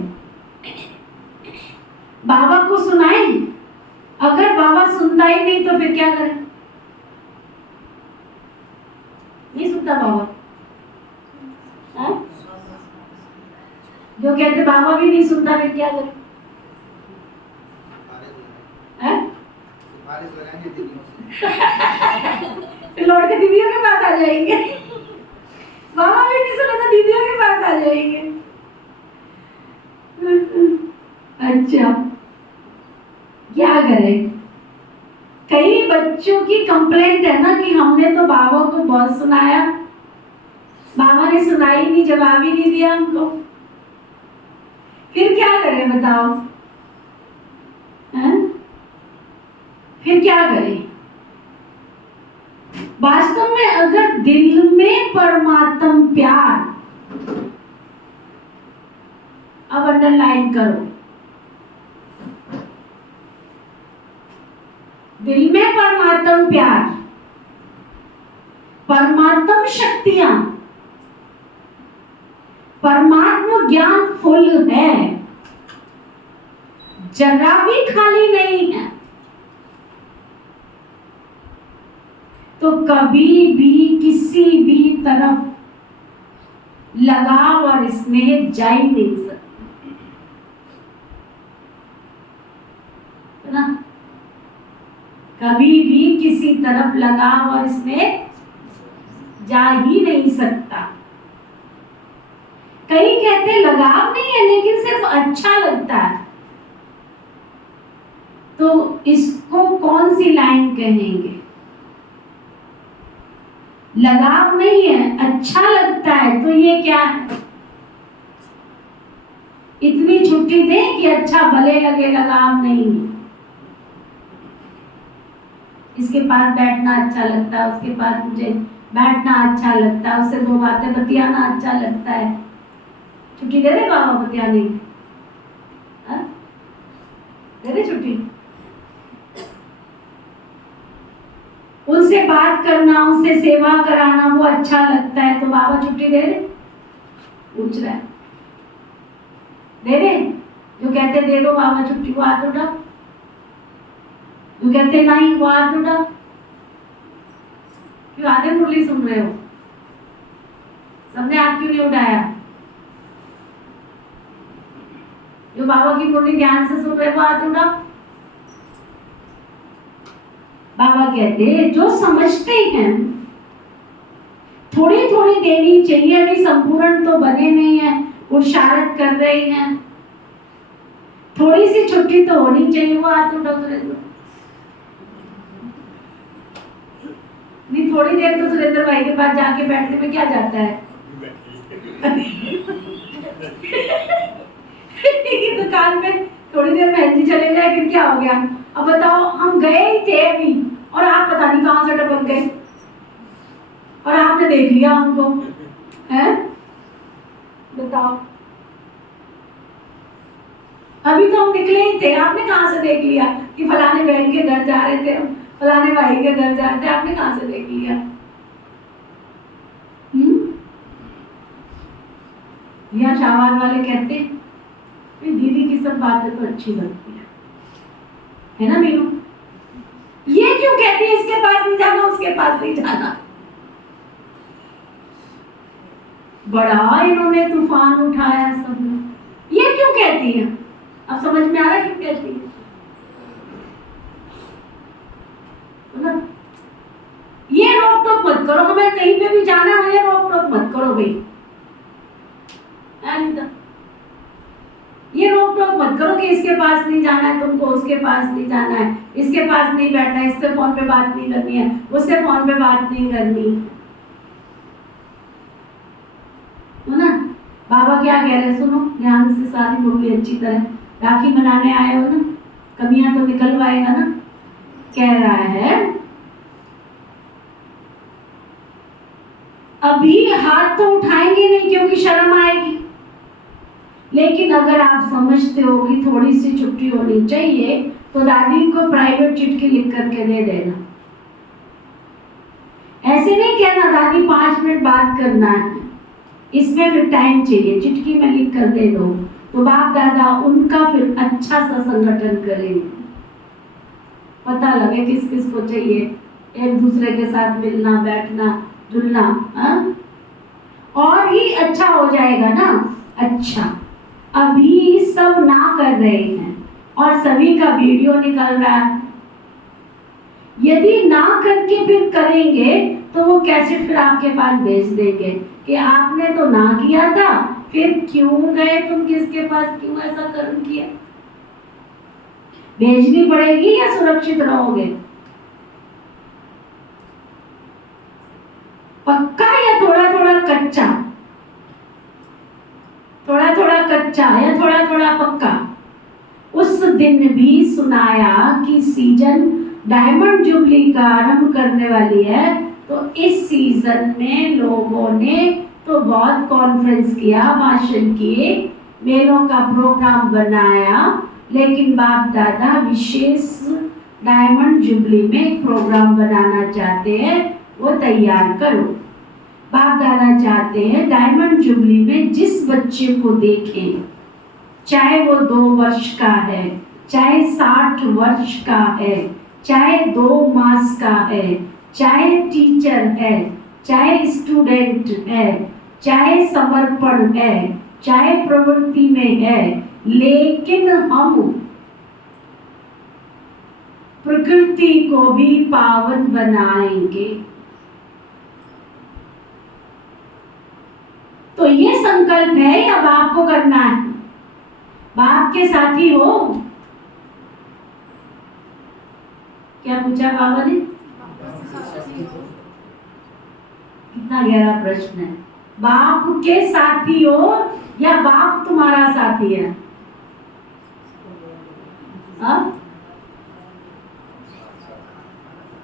बाबा को सुनाए। अगर बाबा सुनता ही नहीं तो फिर क्या करें? नहीं सुनता बाबा। जो कहते बाबा भी नहीं सुनता, फिर क्या करें? फिर लौट के दीदियों के पास आ जाएंगे। बाबा भी नहीं सुना तो दीदियों के पास आ जाएंगे। अच्छा, क्या करें? कई बच्चों की कंप्लेंट है ना कि हमने तो बाबा को बहुत सुनाया, बाबा ने सुनाई नहीं, जवाब ही नहीं दिया हमको। फिर क्या करें बताओ? फिर क्या करें? वास्तव में अगर दिल में परमात्म प्यार, अब अंडरलाइन करो, दिल में परमात्म प्यार, परमात्म शक्तियां, परमात्म ज्ञान फुल है, जरा भी खाली नहीं है। तो कभी भी किसी भी तरफ लगाव और स्नेह जा ही नहीं सकता ना। कभी भी किसी तरफ लगाव और स्नेह जा ही नहीं सकता। कई कहते लगाव नहीं है लेकिन सिर्फ अच्छा लगता है, तो इसको कौन सी लाइन कहेंगे? लगाव नहीं है, अच्छा लगता है, तो ये क्या है? इतनी छुट्टी दे कि अच्छा भले लगे, लगाव नहीं है। इसके पास बैठना अच्छा लगता है, उसके पास मुझे बैठना अच्छा लगता है, उससे दो बातें बतियाना अच्छा लगता है। छुट्टी दे दे बाबा बतियाने की, दे दे छुट्टी। उनसे बात करना, उनसे सेवा कराना वो अच्छा लगता है, तो बाबा छुट्टी दे दे। पूछ रहा है, दे दे। जो कहते दे दो बाबा छुट्टी, वो हाथ उठा। जो कहते नहीं, वो हाथ उठा। क्यों आधे मुरली सुन रहे हो? सबने हाथ क्यों नहीं उठाया? जो बाबा की मुरली ध्यान से सुन रहे, वो हाथ उठा। बाबा कहते जो समझते हैं थोड़ी थोड़ी देनी चाहिए, अभी संपूर्ण तो बने नहीं है, पुरुषार्थ कर रहे हैं, थोड़ी सी छुट्टी तो होनी चाहिए, वो हाथ उठा। नहीं, थोड़ी देर तो सुरेंद्र भाई के पास जाके बैठने में क्या जाता है? दुकान पे थोड़ी देर मेहंदी चले जाए फिर क्या हो गया? अब बताओ, हम गए ही थे अभी और आप पता नहीं कहां से टपक गए और आपने देख लिया हमको, हैं? बताओ, अभी तो हम निकले ही थे, आपने कहां से देख लिया कि फलाने बहन के घर जा रहे थे, फलाने भाई के घर जा रहे थे? आपने कहां से देख लिया? यहाँ शाहबाद वाले कहते हैं दीदी की सब बातें तो अच्छी लगती है ना मीनू? ये क्यों कहती है इसके पास नहीं जाना, उसके पास नहीं जाना? बड़ा इन्होंने तूफान उठाया सब लोग, ये क्यों कहती है? अब समझ में आ रहा है क्यों कहती है ना? ये रोक टोक मत करो, हमें कहीं पे भी जाना है, ये रोक टोक मत करो भाई। ये रोक टोक मत करो कि इसके पास नहीं जाना है तुमको, उसके पास नहीं जाना है, इसके पास नहीं बैठना है, इससे फोन पे बात नहीं करनी है, उससे फोन पे बात नहीं करनी है ना? बाबा क्या कह रहे हैं सुनो ध्यान से, सारी मुरली अच्छी तरह। राखी मनाने आए हो ना, कमियां तो निकलवाएगा ना। कह रहा है अभी हाथ तो उठाएंगे नहीं क्योंकि शर्म आएगी, लेकिन अगर आप समझते हो कि थोड़ी सी छुट्टी होनी चाहिए तो दादी को प्राइवेट चिट्ठी लिख करके दे देना। ऐसे नहीं कहना दादी 5 मिनट बात करना है, इसमें फिर टाइम चाहिए, चिट्ठी में लिख कर दे दो, तो बाप दादा उनका फिर अच्छा सा संगठन करेंगे, पता लगे किस किस को चाहिए, एक दूसरे के साथ मिलना बैठना जुलना, और ही अच्छा हो जाएगा ना। अच्छा, अभी सब ना कर रहे हैं और सभी का वीडियो निकल रहा है, यदि ना करके फिर करेंगे तो वो कैसेट फिर आपके पास भेज देंगे कि आपने तो ना किया था, फिर क्यों गए तुम किसके पास, क्यों ऐसा कर्म किया? भेजनी पड़ेगी या सुरक्षित रहोगे? पक्का या थोड़ा थोड़ा कच्चा? थोड़ा थोड़ा कच्चा या थोड़ा थोड़ा पक्का? उस दिन भी सुनाया कि सीजन डायमंड जुबली का आरंभ करने वाली है, तो इस सीजन में लोगों ने तो बहुत कॉन्फ्रेंस किया, भाषण किए, मेलों का प्रोग्राम बनाया, लेकिन बाप दादा विशेष डायमंड जुबली में एक प्रोग्राम बनाना चाहते हैं, वो तैयार करो। बाप दादा चाहते हैं डायमंड जुबली में जिस बच्चे को देखें, चाहे वो 2 वर्ष का है, चाहे 60 वर्ष का है, चाहे 2 मास का है, चाहे टीचर है, चाहे स्टूडेंट है, चाहे समर्पण है, चाहे प्रवृत्ति में है, लेकिन हम प्रकृति को भी पावन बनाएंगे। तो ये संकल्प है या बाप को करना है? बाप के साथी हो? क्या पूछा बाबा ने? कितना गहरा प्रश्न है। बाप के साथी हो या बाप तुम्हारा साथी है?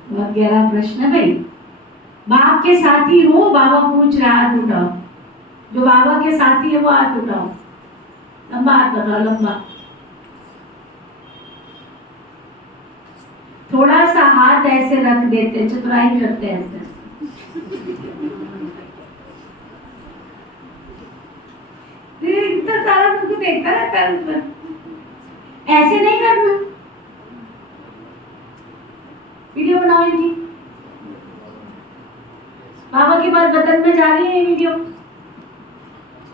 बहुत गहरा प्रश्न है भाई। बाप के साथी हो? बाबा पूछ रहा है, हाथ उठाओ। जो बाबा के साथी है वो हाथ उठाओ। लंबा हाथ उठाओ, लंबा। थोड़ा सा हाथ ऐसे रख देते, चतुराई करते ऐसे। इतना सारा तुमको देखता रहता है ऊपर। ऐसे नहीं करना। वीडियो बनाओ इनकी। बाबा की बात बदन में जा रही है ये वीडियो।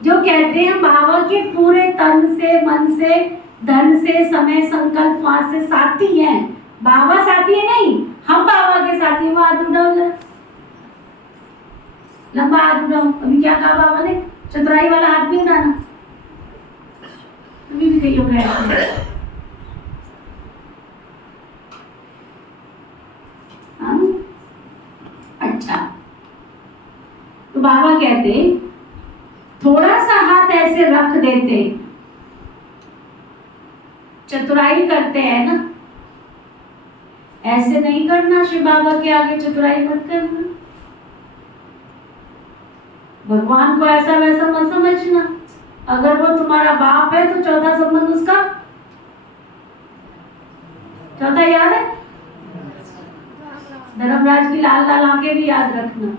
जो कहते हैं बाबा के पूरे तन से, मन से, धन से, समय, संकल्प वहां से साथी हैं। बाबा साथी है नहीं, हम बाबा के साथी। वो हाथ उठाओ जरा, लंबा हाथ उठाओ। अभी क्या कहा बाबा ने? चतुराई वाला हाथ भी उठाना। अभी भी कही होगा। अच्छा, तो बाबा कहते थोड़ा सा हाथ ऐसे रख देते, चतुराई करते हैं ना। ऐसे नहीं करना, शिव बाबा के आगे चतुराई मत करना। भगवान को ऐसा वैसा मत समझना। अगर वो तुम्हारा बाप है तो चौथा संबंध उसका, चौथा याद है? धर्मराज की लाल लाल आंखें भी याद रखना।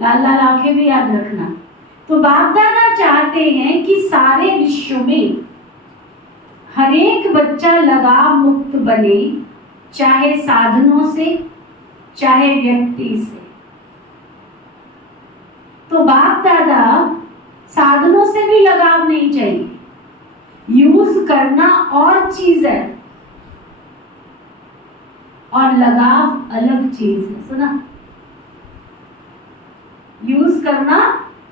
लाल लाल आंखें भी याद रखना। तो बाप दादा चाहते हैं कि सारे विश्व में हर एक बच्चा लगाव मुक्त बने, चाहे साधनों से, चाहे व्यक्ति से। तो बाप दादा साधनों से भी लगाव नहीं चाहिए। यूज करना और चीज है और लगाव अलग चीज है। सुना? यूज करना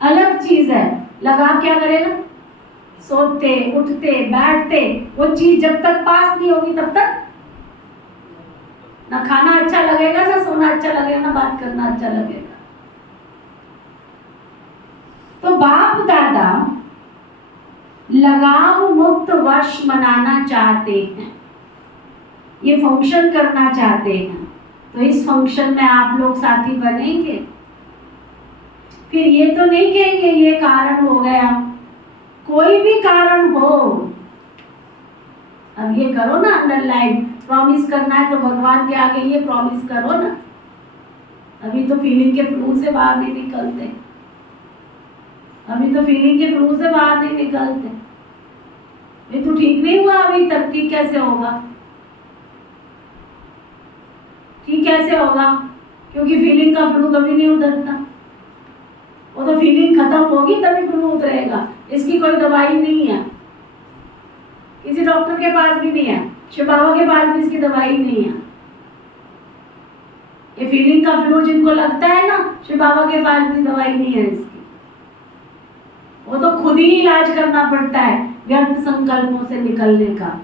अलग चीज है, लगाव क्या करेगा? सोते, उठते, बैठते, वो चीज जब तक पास नहीं होगी तब तक ना खाना अच्छा लगेगा, ना सोना अच्छा लगेगा, ना बात करना अच्छा लगेगा। तो बाप दादा लगाव मुक्त वर्ष मनाना चाहते हैं, ये फंक्शन करना चाहते हैं। तो इस फंक्शन में आप लोग साथी बनेंगे। फिर ये तो नहीं कहेंगे ये कारण हो गया, कोई भी कारण हो। अब ये करो ना अंडरलाइन, प्रॉमिस करना है तो भगवान के आगे ये प्रॉमिस करो ना। अभी तो फीलिंग के फ्लू से बाहर नहीं निकलते, अभी तो फीलिंग के फ्लू से बाहर नहीं निकलते। ये तो ठीक नहीं हुआ अभी तक, ठीक कैसे होगा? ठीक कैसे होगा? क्योंकि फीलिंग का फ्लू कभी नहीं उतरता। वो तो फीलिंग खत्म होगी तभी फ्लू उतरेगा। इसकी कोई दवाई नहीं है, किसी डॉक्टर के पास भी नहीं है, शिव बाबा के पास भी इसकी दवाई नहीं है। ये फीलिंग का फ्लू जिनको लगता है ना, शिव बाबा के पास भी दवाई नहीं है इसकी। वो तो खुद ही इलाज करना पड़ता है, व्यर्थ संकल्पों से निकलने का,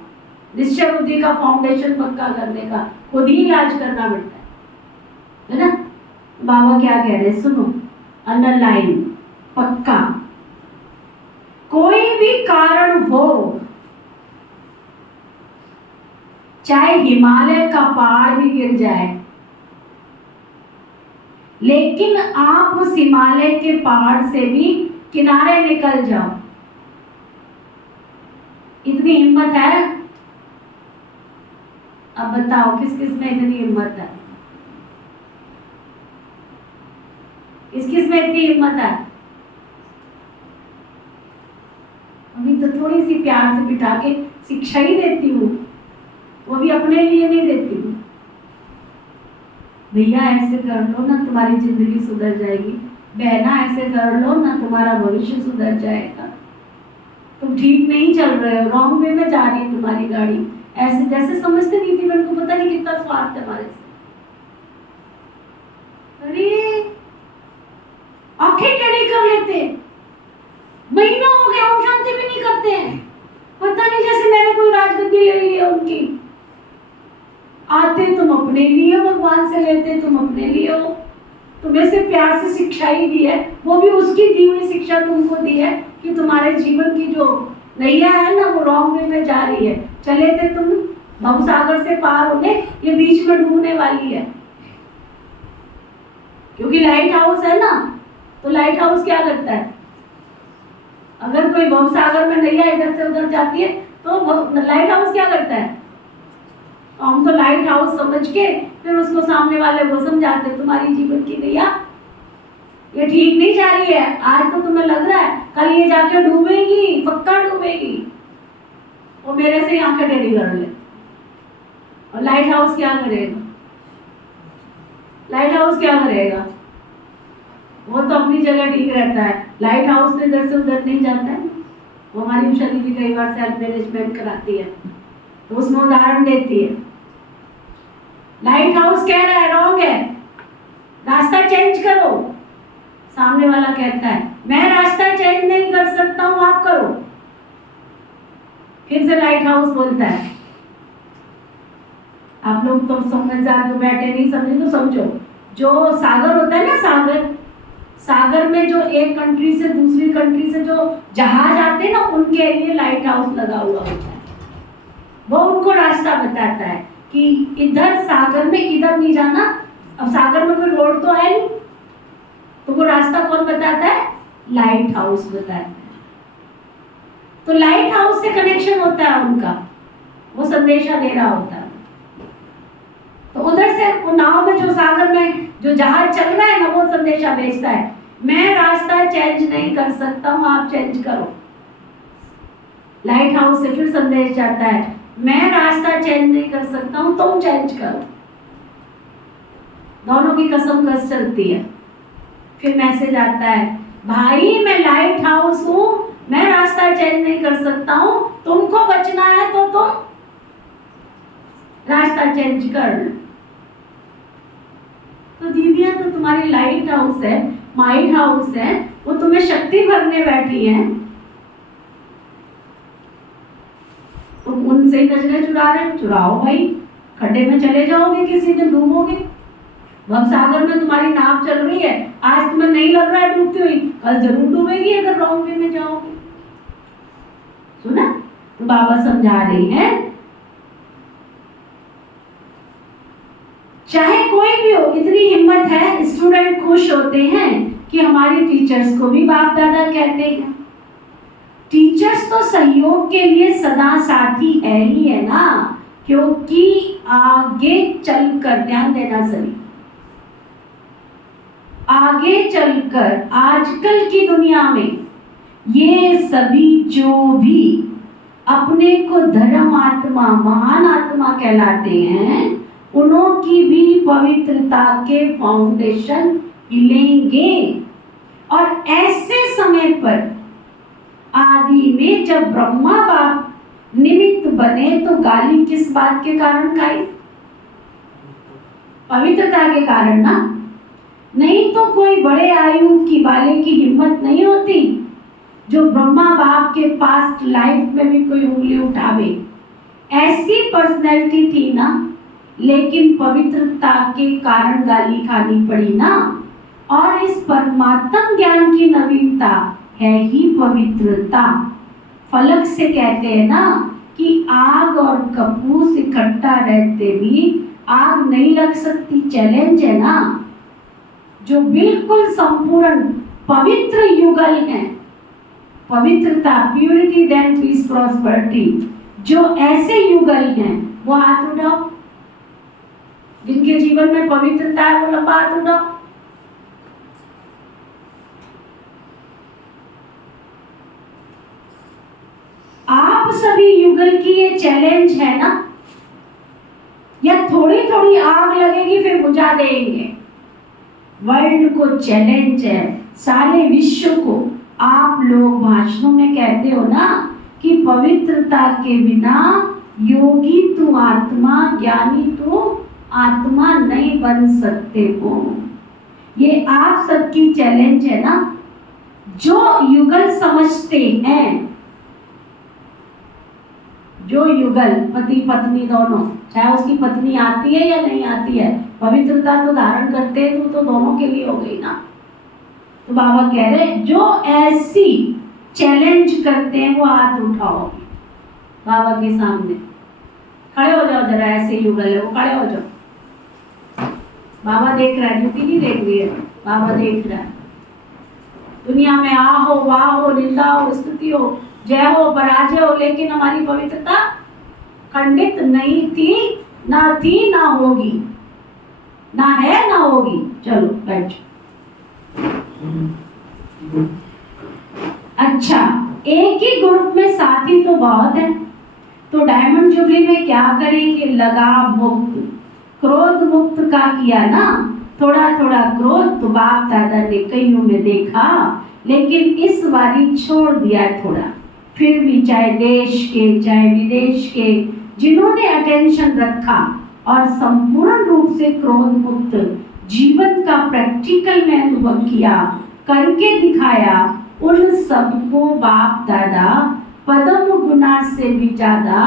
निश्चय बुद्धि का फाउंडेशन पक्का करने का खुद ही इलाज करना पड़ता है ना? बाबा क्या कह रहे हैं सुनो, अंडरलाइन पक्का। कोई भी कारण हो, चाहे हिमालय का पहाड़ भी गिर जाए, लेकिन आप उस हिमालय के पहाड़ से भी किनारे निकल जाओ। इतनी हिम्मत है? अब बताओ किस किस में इतनी हिम्मत है? किस किस में इतनी हिम्मत है? अभी तो थोड़ी सी प्यार से बिठा के शिक्षा ही देती हूँ, वो भी अपने लिए नहीं देती हूँ। भैया ऐसे कर लो ना तुम्हारी जिंदगी सुधर जाएगी, बहना ऐसे कर लो ना तुम्हारा भविष्य सुधर जाएगा, तुम ठीक नहीं चल रहे हो, रॉन्ग वे में जा रही है तुम्हारी गाड़ी, ऐसे जैसे समझते नीति बहन को पता नहीं कितना स्वार्थ है हमारे से। अरे आंखें टेढ़ी कर लेते, महीनों हो गए ओम शांति भी नहीं करते हैं, पता नहीं जैसे मैंने कोई राजगद्दी ले ली है उनकी। आते तुम अपने लिए, भगवान से लेते तुम अपने लिए हो, तुम्हें से प्यार से शिक्षा ही दी है, वो भी उसकी दी हुई शिक्षा तुमको दी है कि तुम्हारे जीवन की जो नैया है ना वो रॉन्ग वे में जा रही है, चले थे तुम भवसागर से पार होने, ये बीच में डूबने वाली है। क्योंकि लाइट हाउस है ना, तो लाइट हाउस क्या करता है, अगर कोई भवसागर में नैया इधर से उधर जाती है तो लाइट हाउस क्या करता है, तो हम तो लाइट हाउस समझ के फिर उसको सामने वाले को समझाते तुम्हारी जीवन की नैया ये ठीक नहीं जा रही है, आज तो तुम्हें लग रहा है कल ये जाके डूबेगी, पक्का डूबेगी, वो मेरे से आंखें टेढ़ी कर ले। और लाइट हाउस क्या करेगा, लाइट हाउस क्या करेगा, वो तो अपनी जगह ठीक रहता है, लाइट हाउस तो इधर से उधर नहीं जाता है। वो हमारी उषा दीदी कई बार सेल्फ मैनेजमेंट कराती है तो उसमें उदाहरण देती है, लाइट हाउस कह रहा है रॉन्ग है, रास्ता चेंज करो, सामने वाला कहता है मैं रास्ता चेंज नहीं कर सकता हूं, आप करो। फिर से लाइट हाउस बोलता है, आप लोग तो समझदार तो बैठे नहीं, समझे तो समझो, जो सागर होता है ना, सागर, सागर में जो एक कंट्री से दूसरी कंट्री से जो जहाज आते हैं ना, उनके लिए लाइट हाउस लगा हुआ होता है, वो उनको रास्ता बताता है कि इधर सागर में इधर नहीं जाना। अब सागर में कोई रोड तो है नहीं, तो वो रास्ता कौन बताता है, लाइट हाउस बताता है। तो लाइट हाउस से कनेक्शन होता है उनका, वो संदेशा दे रहा होता है। तो उधर से वो नाव में जो सागर में जो जहाज चल रहा है ना, वो संदेशा भेजता है मैं रास्ता चेंज नहीं कर सकता हूं, आप चेंज करो। लाइट हाउस से फिर संदेश जाता है मैं रास्ता चेंज नहीं कर सकता हूं, तुम चेंज करो। दोनों की कसम कस चलती है। फिर मैसेज आता है भाई मैं लाइट हाउस हूं, मैं रास्ता चेंज नहीं कर सकता हूं, तुमको बचना है तो तुम रास्ता चेंज कर लो। तो दीदियां तो तुम्हारी लाइट हाउस है, माइंड हाउस है, वो तुम्हें शक्ति भरने बैठी है, तुम उनसे ही नजरें चुरा रहे, चुराओ भाई, खड्डे में चले जाओगे, किसी दिन डूबोगे। भवसागर में तुम्हारी नाव चल रही है, आज तुम्हें नहीं लग रहा है डूबती हुई, कल जरूर डूबेगी अगर रॉन्ग वे में जाओगे। सुना, तो बाबा समझा रही हैं चाहे कोई भी हो, इतनी हिम्मत है, स्टूडेंट खुश होते हैं कि हमारे टीचर्स को भी बाप दादा कहते हैं। टीचर्स तो सहयोग के लिए सदा साथी है ही है ना, क्योंकि आगे चलकर, ध्यान देना सभी, आगे चलकर आजकल की दुनिया में ये सभी जो भी अपने को धर्म आत्मा, महान आत्मा कहलाते हैं, उन्हों की भी पवित्रता के फाउंडेशन हिलेंगे। और ऐसे समय पर आदि में जब ब्रह्मा बाप निमित्त बने तो गाली किस बात के कारण खाई, पवित्रता के कारण ना, नहीं तो कोई बड़े आयु की वाले की हिम्मत नहीं होती जो ब्रह्मा बाप के पास्ट लाइफ में भी कोई उंगली उठावे। ऐसी पर्सनैलिटी थी ना, लेकिन पवित्रता के कारण गाली खानी पड़ी ना। और इस परमात्म ज्ञान की नवीनता है ही पवित्रता। फलक से कहते हैं ना कि आग और कपूस इकट्ठा रहते भी आग नहीं लग सकती, चैलेंज है ना। जो बिल्कुल संपूर्ण पवित्र युगल है, पवित्रता, प्यूरिटी देन पीस प्रॉस्पेरिटी, जो ऐसे युगल हैं वो हाथ उठाओ, जिनके जीवन में पवित्रता है वो लंबा हाथ उठाओ। सभी युगल की ये चैलेंज है ना, या थोड़ी थोड़ी आग लगेगी फिर बुझा देंगे? वर्ल्ड को चैलेंज है, सारे विश्व को। आप लोग भाषणों में कहते हो ना कि पवित्रता के बिना योगी तू आत्मा, ज्ञानी तू आत्मा नहीं बन सकते हो। ये आप सबकी चैलेंज है ना। जो युगल समझते हैं, जो युगल पति पत्नी दोनों, चाहे उसकी पत्नी आती है या नहीं आती है, पवित्रता तो धारण करते हैं तो दोनों के लिए हो गई ना। तो बाबा कह रहे जो ऐसी चैलेंज करते हैं वो हाथ उठाओ बाबा के सामने, खड़े हो जाओ जरा। ऐसे युगल है वो, खड़े हो जाओ। बाबा देख रहा है, ड्यूटी नहीं देख रही है, बाबा देख रहा है। दुनिया में आ हो, वाह हो, निंदा हो, स्तुति हो, जय हो, पराजय हो, लेकिन हमारी पवित्रता खंडित नहीं थी, ना होगी, ना है ना होगी। चलो बैठ। अच्छा, एक ही ग्रुप में साथी तो बहुत है, तो डायमंड जुबली में क्या करें कि लगाव मुक्त, क्रोध मुक्त का किया ना। थोड़ा थोड़ा क्रोध तो बाप दादा ने कईयों में देखा, लेकिन इस बारी छोड़ दिया थोड़ा। फिर भी चाहे देश के चाहे विदेश के जिन्होंने अटेंशन रखा और संपूर्ण रूप से क्रोध मुक्त जीवन का प्रैक्टिकल में अनुभव किया, करके दिखाया, उन सबको बाप दादा पद्म गुना से भी ज्यादा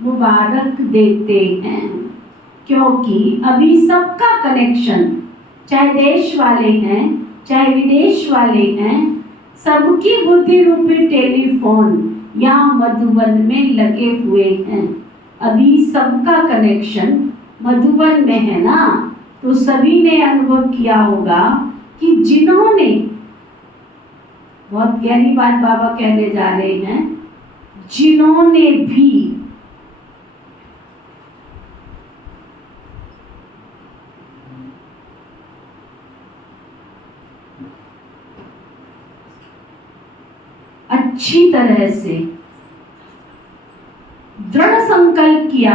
मुबारक देते हैं। क्योंकि अभी सबका कनेक्शन, चाहे देश वाले हैं चाहे विदेश वाले हैं, सबकी बुद्धि रूपी टेलीफोन या मधुबन में लगे हुए हैं। अभी सबका कनेक्शन मधुबन में है ना, तो सभी ने अनुभव किया होगा कि जिन्होंने, बहुत गहरी बात बाबा कहने जा रहे हैं, जिन्होंने भी अच्छी तरह से दृढ़ संकल्प किया,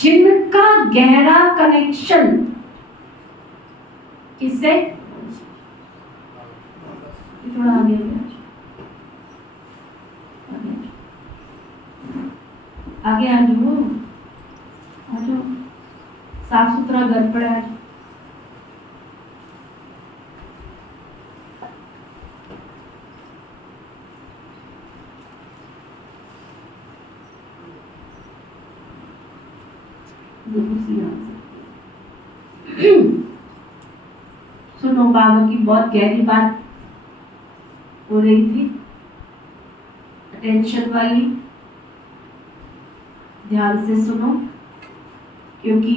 जिनका गहरा कनेक्शन किससे, थोड़ा आगे आगे आ जाओ, साफ सुथरा घर पड़ा है। सुनो, बाबा की बहुत गहरी बात हो रही थी, अटेंशन वाली, ध्यान से सुनो, क्योंकि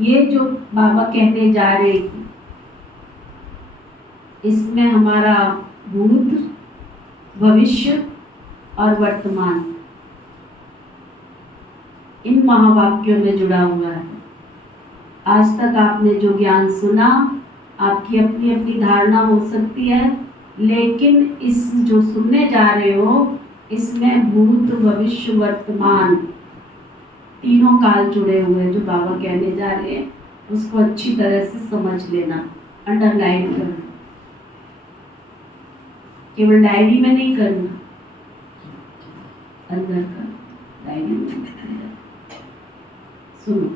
ये जो बाबा कहने जा रहे थे इसमें हमारा भूत, भविष्य और वर्तमान इन महावाक्यों में जुड़ा हुआ है। आज तक आपने जो ज्ञान सुना, आपकी अपनी अपनी धारणा हो सकती है, लेकिन इस जो सुनने जा रहे हो इसमें भूत, भविष्य, वर्तमान तीनों काल जुड़े हुए हैं। जो बाबा कहने जा रहे हैं उसको अच्छी तरह से समझ लेना, अंडरलाइन करना, केवल डायरी में नहीं करना, अंदर का डायरी में सुनो।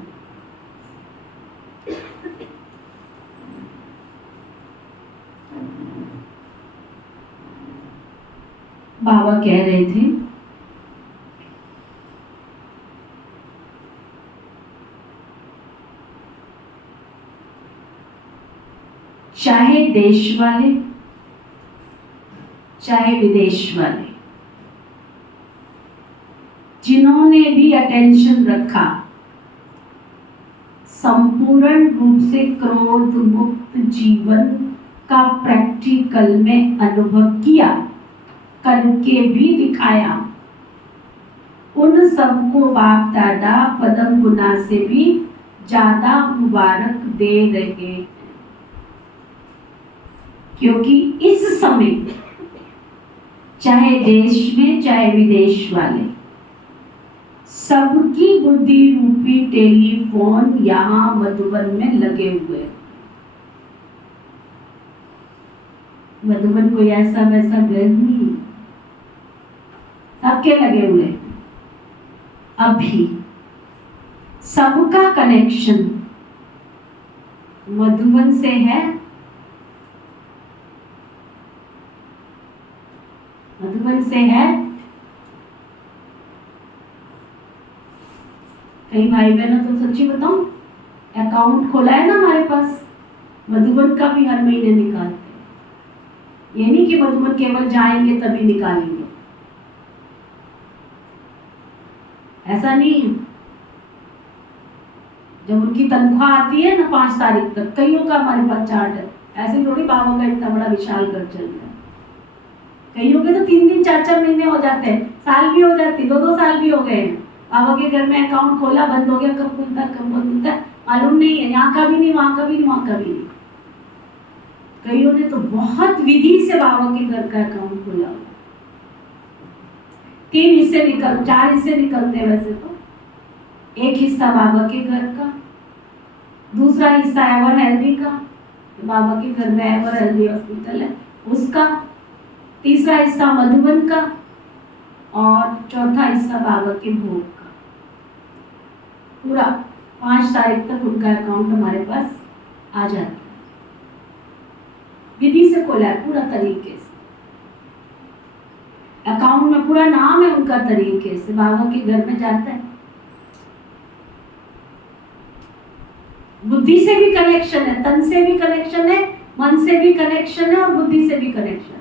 बाबा कह रहे थे चाहे देश वाले चाहे विदेश वाले, जिन्होंने भी अटेंशन रखा, संपूर्ण रूप से क्रोध मुक्त जीवन का प्रैक्टिकल में अनुभव किया, करके भी दिखाया, उन सबको बाप दादा पद्म गुना से भी ज्यादा मुबारक दे रहे हैं। क्योंकि इस समय चाहे देश में चाहे विदेश वाले, सबकी बुद्धि रूपी टेलीफोन यहाँ मधुबन में लगे हुए। मधुबन कोई ऐसा वैसा घर नहीं, सबके लगे हुए। अभी सबका कनेक्शन मधुबन से है। मधुबन से है। कई भाई बहनों तो सच्ची बताऊं, अकाउंट खोला है ना हमारे पास, मधुबन का भी हर महीने निकालते हैं। ये नहीं कि मधुबन केवल जाएंगे तभी निकालेंगे, ऐसा नहीं है। जब उनकी तनख्वाह आती है ना 5 तारीख तक, कईयों का हमारे पास चार्ट है, ऐसे थोड़ी बाबा का इतना बड़ा विशाल घर चल रहा है। कईयों के तो 3 दिन 4 महीने हो जाते हैं, साल भी हो जाती, 2 साल भी हो गए हैं। बाबा के घर में अकाउंट खोला, बंद हो गया, कब खुलता कब बंद होता है मालूम नहीं है। यहाँ का भी नहीं, वहां का भी नहीं, वहां का भी नहीं। कईयों ने तो बहुत विधि से बाबा के घर का अकाउंट खोला। 3 हिस्से 4 हिस्से निकलते हैं वैसे तो। एक हिस्सा बाबा के घर का, दूसरा हिस्सा एवर हेल्दी का, बाबा के घर में एवर हेल्दी हॉस्पिटल है उसका, तीसरा हिस्सा मधुबन का, और चौथा हिस्सा बाबा के भोग का। पूरा 5 तारीख तक उनका अकाउंट हमारे पास आ जाता है। विधि से खोला है पूरा तरीके से, अकाउंट में पूरा नाम है उनका, तरीके से बाबा के घर में जाता है। बुद्धि से भी कनेक्शन है, तन से भी कनेक्शन है, मन से भी कनेक्शन है और बुद्धि से भी कनेक्शन है।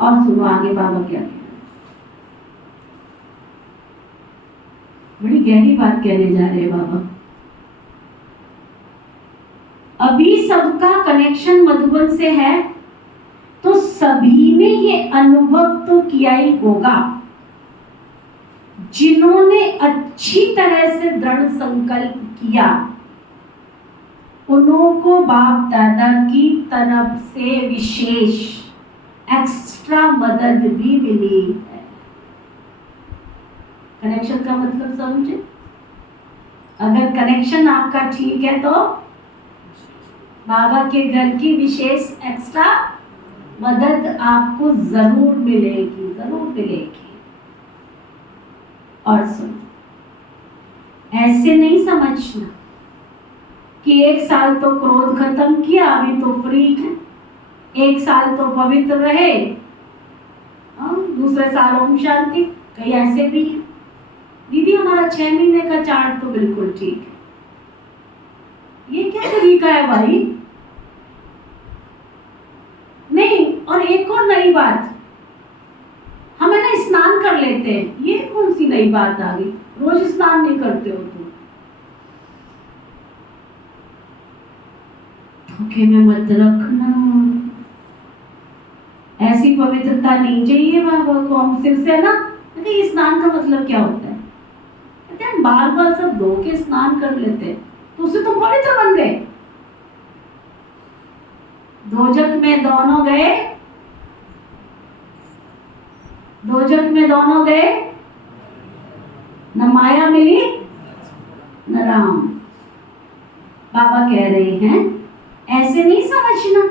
और सुनो आगे बाबा क्या कहते हैं, बड़ी गहरी बात कहने जा रहे हैं बाबा। अभी सबका कनेक्शन मधुबन से है, तो सभी ने ये अनुभव तो किया ही होगा। जिन्होंने अच्छी तरह से दृढ़ संकल्प किया, उनको बाप दादा की तरफ से विशेष एक्स्ट्रा मदद भी मिली है। कनेक्शन का मतलब समझे? अगर कनेक्शन आपका ठीक है तो बाबा के घर की विशेष एक्स्ट्रा मदद आपको जरूर मिलेगी, जरूर मिलेगी। और सुनो, ऐसे नहीं समझना कि 1 साल तो क्रोध खत्म किया, अभी तो फ्री है, 1 साल तो पवित्र रहे, दूसरे साल ओम शांति। कई ऐसे भी है, दीदी हमारा 6 महीने का चार्ट तो बिल्कुल ठीक है। ये क्या तरीका है भाई? नहीं, और एक और नई बात, हम है ना स्नान कर लेते हैं, ये कौन सी नई बात आ गई? रोज स्नान नहीं करते हो तुम? धोखे में मत रखना, ऐसी पवित्रता नहीं चाहिए बाबा को। हम सिर से ना, कहते स्नान का मतलब क्या होता है? कहते हैं बार बार सब धो के स्नान कर लेते हैं, तो उससे तुम पवित्र बन गए। दोजक में दोनों गए, दोजक में दोनों गए, न माया मिली न राम। बाबा कह रहे हैं ऐसे नहीं समझना।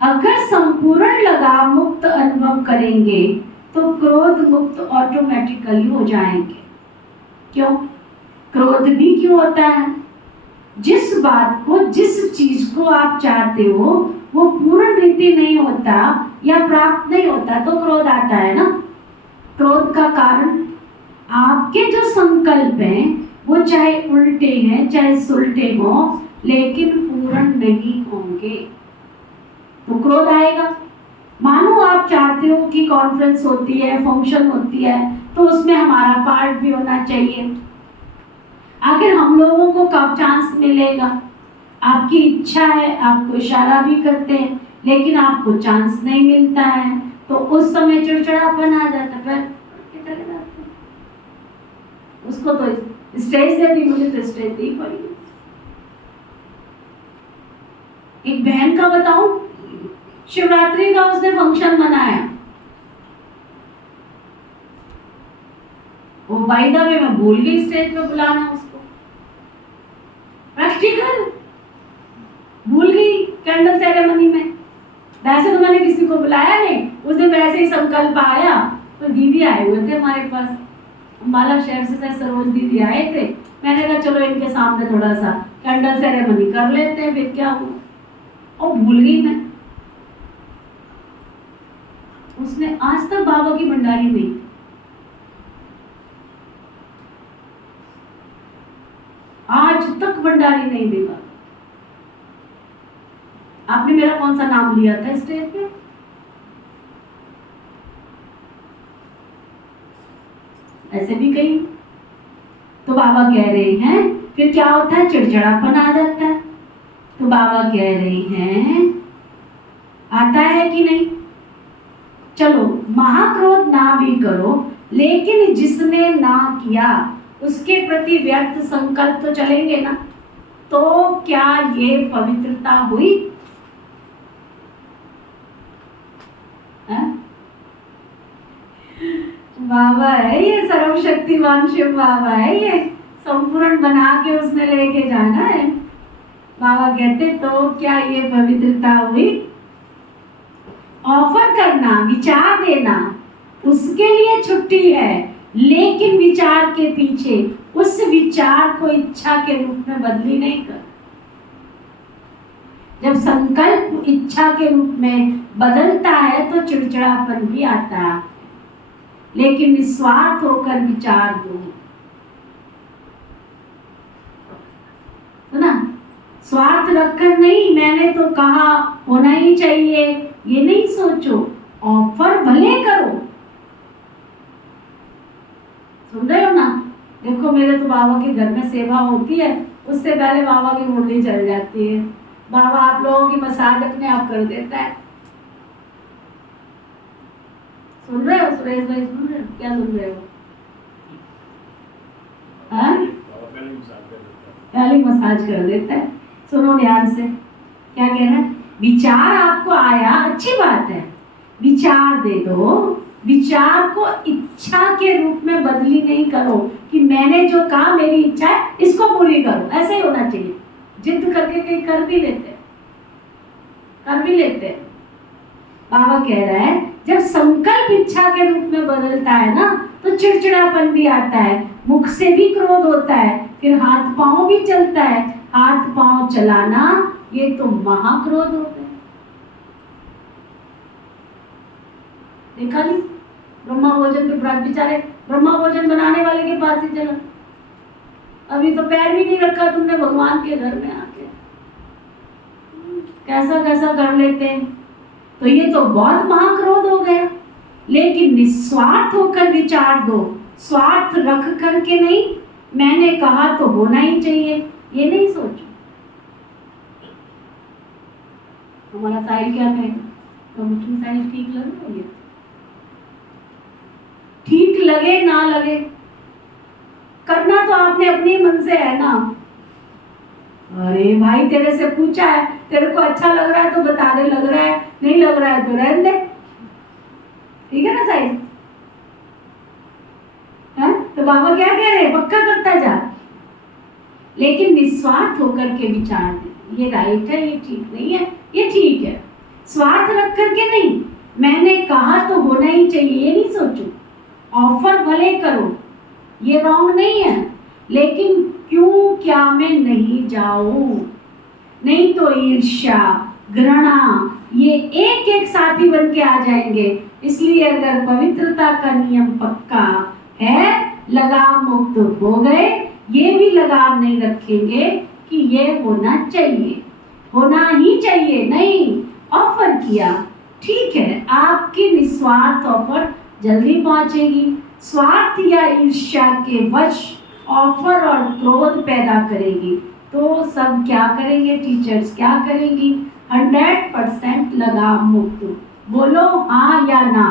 अगर संपूर्ण लगाव मुक्त अनुभव करेंगे तो क्रोध मुक्त ऑटोमेटिकली हो जाएंगे। क्यों? क्रोध भी क्यों होता है? जिस बात को, जिस चीज को आप चाहते हो वो पूर्ण रीति नहीं होता या प्राप्त नहीं होता तो क्रोध आता है ना। क्रोध का कारण आपके जो संकल्प हैं वो चाहे उल्टे हैं चाहे सुलटे हो, लेकिन पूर्ण नहीं होंगे तो क्रोध आएगा। मानो आप चाहते हो कि कॉन्फ्रेंस होती है, फंक्शन होती है, तो उसमें हमारा पार्ट भी होना चाहिए। आखिर हम लोगों को कब चांस मिलेगा? आपकी इच्छा है, आपको इशारा भी करते हैं, लेकिन आपको चांस नहीं मिलता है, तो उस समय चिड़चिड़ापन आ जाता है, फिर चले जाते हैं। उसको तो स्टेज दे दी, मुझे तो स्टेज दी पड़ी। एक बहन का बताऊं, शिवरात्रि का उसने फंक्शन मनाया। वो बाय द वे मैं भूल गई स्टेज पे बुलाना उसको, प्रैक्टिकल भूल गई कैंडल सेरेमनी में। वैसे तो मैंने किसी को बुलाया नहीं, उस दिन वैसे ही संकल्प आया तो दीदी आए हुए थे हमारे पास, अम्बाला शहर से सरोज दीदी आए थे। मैंने कहा चलो इनके सामने थोड़ा सा कैंडल सेरेमनी कर लेते हैं, फिर क्या हुआ। और भूल गई मैं। उसने आज तक बाबा की भंडारी नहीं, आज तक भंडारी नहीं दी बाबा। आपने मेरा कौन सा नाम लिया था स्टेज पे? ऐसे भी कहीं तो बाबा कह रहे हैं, फिर क्या होता है, चिड़चिड़ापन आ जाता है। तो बाबा कह रहे हैं आता है कि नहीं, चलो महाक्रोध ना भी करो, लेकिन जिसने ना किया उसके प्रति व्यर्थ संकल्प तो चलेंगे ना। तो क्या ये पवित्रता हुई? बाबा है ये, सर्वशक्तिमान शिव बाबा है ये, संपूर्ण बना के उसने लेके जाना है। बाबा कहते तो क्या ये पवित्रता हुई? ऑफर करना, विचार देना, उसके लिए छुट्टी है, लेकिन विचार के पीछे उस विचार को इच्छा के रूप में बदली नहीं कर। जब संकल्प इच्छा के रूप में बदलता है तो चिड़चिड़ापन भी आता है, लेकिन निस्वार्थ होकर विचार दो, है ना। स्वार्थ रखकर नहीं, मैंने तो कहा होना ही चाहिए, ये नहीं सोचो, ऑफर भले करो। सुन रहे हो ना? देखो मेरे तो बाबा के घर में सेवा होती है, उससे पहले बाबा की मुरली चल जाती है। बाबा आप लोगों की मसाज अपने आप कर देता है। सुन रहे हो सुरेश भाई? सुन रहे हो? क्या सुन रहे हो? पहले मसाज कर देता है। सुनो ध्यान से, क्या कह रहा है? विचार आपको आया, अच्छी बात है, विचार दे दो। विचार को इच्छा के रूप में बदली नहीं करो कि मैंने जो कहा मेरी इच्छा है इसको पूरी करो, ऐसे ही होना चाहिए। जिद करके कहीं कर भी लेते, कर भी लेते। बाबा कह रहा है जब संकल्प इच्छा के रूप में बदलता है ना तो चिड़चिड़ापन भी आता है, मुख से भी क्रोध होता है, फिर हाथ पांव भी चलता है। हाथ पांव चलाना ये तो महाक्रोध होता है। देखा नहीं? ब्रह्मा भोजन के प्रात बेचारे ब्रह्मा भोजन बनाने वाले के पास ही चला, अभी तो पैर भी नहीं रखा तुमने भगवान के घर में आके, कैसा कैसा कर लेते हैं। तो ये तो बहुत महाक्रोध हो गया। लेकिन निस्वार्थ होकर विचार दो, स्वार्थ रख करके नहीं, मैंने कहा तो होना ही चाहिए, ये नहीं सोचो। हमारा साहिल क्या कहेगा? कमिटी साहिल ठीक लग रहा है? ठीक लगे ना लगे, करना तो आपने अपने मन से है ना। अरे भाई तेरे से पूछा है, तेरे को अच्छा लग रहा है तो बता दे, लग रहा है नहीं लग रहा है तो रहने दे, ठीक है ना साहिल? तो बाबा क्या कह रहे हैं? पक्का करता जा, लेकिन निस्वार्थ होकर के विचार दे। ये राइट है, ये ठीक नहीं है, ये ठीक है। स्वार्थ रख करके नहीं, मैंने कहा तो होना ही चाहिए, ये नहीं सोचो। ऑफर भले करो, ये रॉन्ग नहीं है, लेकिन क्यों क्या मैं नहीं जाऊं? नहीं तो ईर्ष्या, घृणा ये एक एक साथी बन के आ जाएंगे। इसलिए अगर पवित्रता का नियम पक्का है, लगाम मुक्त हो गए, ये भी लगाम नहीं रखेंगे कि ये होना चाहिए, होना ही चाहिए, नहीं ऑफर किया, ठीक है, आपकी निस्वार्थ ऑफर जल्दी पहुंचेगी। स्वार्थ या ईर्ष्या के वश ऑफर और क्रोध पैदा करेगी तो सब क्या करेंगे? टीचर्स क्या करेंगी? 100% लगाम मुक्त। बोलो हाँ या ना,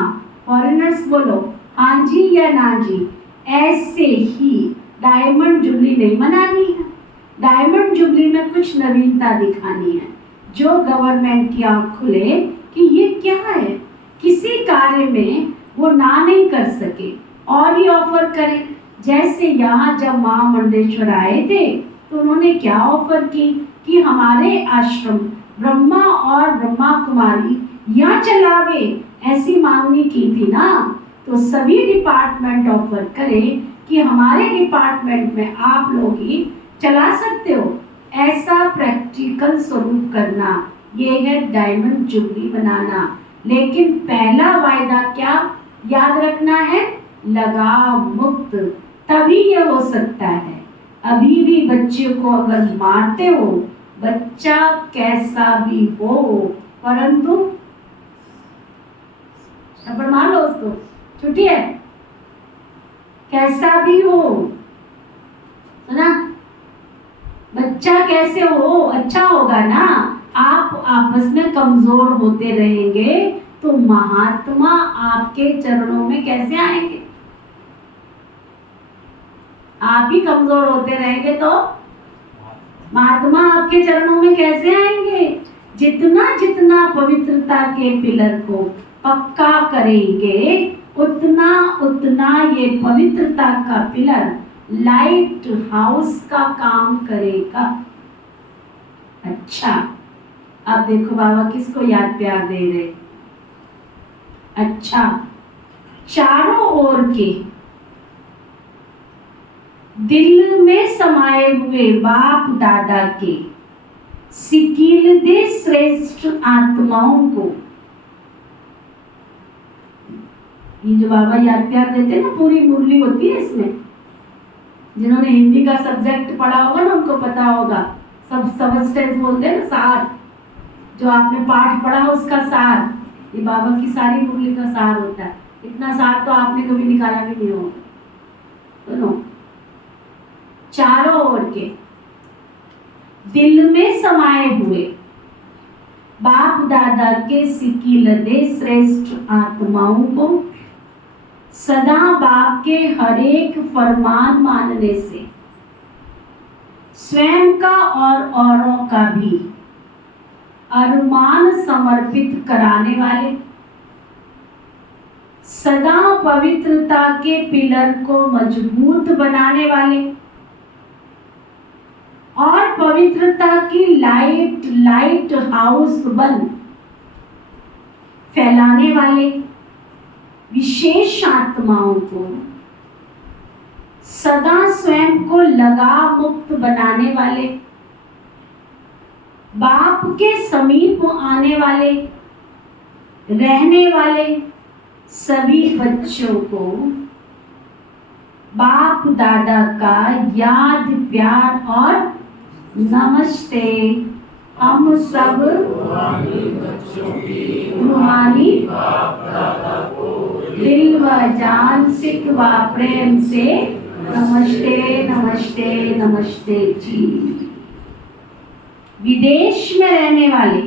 फॉरेनर्स बोलो हाँ जी या ना जी। ऐसे ही डायमंड जुबली नहीं मनानी है, डायमंड जुबली में कुछ नवीनता दिखानी है। जो गवर्नमेंट की आँख खुले कि ये क्या है, किसी कार्य में वो ना नहीं कर सके और ही ऑफर करें। जैसे यहाँ जब माँ मुंडेश्वर आए थे तो उन्होंने क्या ऑफर की कि हमारे आश्रम ब्रह्मा और ब्रह्मा कुमारी यहाँ चलावे, ऐसी मांगनी की थी ना। तो सभी डिपार्टमेंट ऑफर करें कि हमारे डिपार्टमेंट में आप लोग ही चला सकते हो, ऐसा प्रैक्टिकल स्वरूप करना, ये है डायमंड जुबली बनाना। लेकिन पहला वायदा क्या याद रखना है, लगाव मुक्त, तभी ये हो सकता है। अभी भी बच्चे को अगर मारते हो, बच्चा कैसा भी हो, परंतु थप्पड़ मार लो उसको, छुट्टी है, कैसा भी हो, सुना, बच्चा कैसे हो अच्छा होगा ना। आप आपस में कमजोर होते रहेंगे तो महात्मा आपके चरणों में कैसे आएंगे। आप ही कमजोर होते रहेंगे तो महात्मा आपके चरणों में कैसे आएंगे। जितना जितना पवित्रता के पिलर को पक्का करेंगे, उतना उतना ये पवित्रता का पिलर लाइट हाउस का काम करेगा। अच्छा, अब देखो बाबा किसको याद प्यार दे रहे। अच्छा, चारों ओर के दिल में समाये हुए बाप दादा के सिकील दे श्रेष्ठ आत्माओं को, ये जो बाबा याद प्यार देते हैं ना, पूरी मुरली होती है इसमें। जिन्होंने हिंदी का सब्जेक्ट पढ़ा होगा ना उनको पता होगा, सब सबस्टेंस बोलते हैं ना, सार, जो आपने पाठ पढ़ा उसका सार, ये बाबा की सारी मुरली का सार होता है। इतना सार तो आपने कभी निकाला भी नहीं होगा। सुनो, चारों ओर के दिल में समाये हुए बाप दादा के सिकीलदे श्रेष्ठ आत्माओं को सदा बाप के हर एक फरमान मानने से स्वयं का और औरों का भी अरमान समर्पित कराने वाले, सदा पवित्रता के पिलर को मजबूत बनाने वाले और पवित्रता की लाइट हाउस बन फैलाने वाले विशेष आत्माओं को सदा स्वयं को लगाव मुक्त बनाने वाले, बाप के समीप आने वाले रहने वाले सभी बच्चों को बाप दादा का याद प्यार और नमस्ते। हम सब रूहानी दिल व जान सिख व प्रेम से नमस्ते नमस्ते नमस्ते जी। विदेश में रहने वाले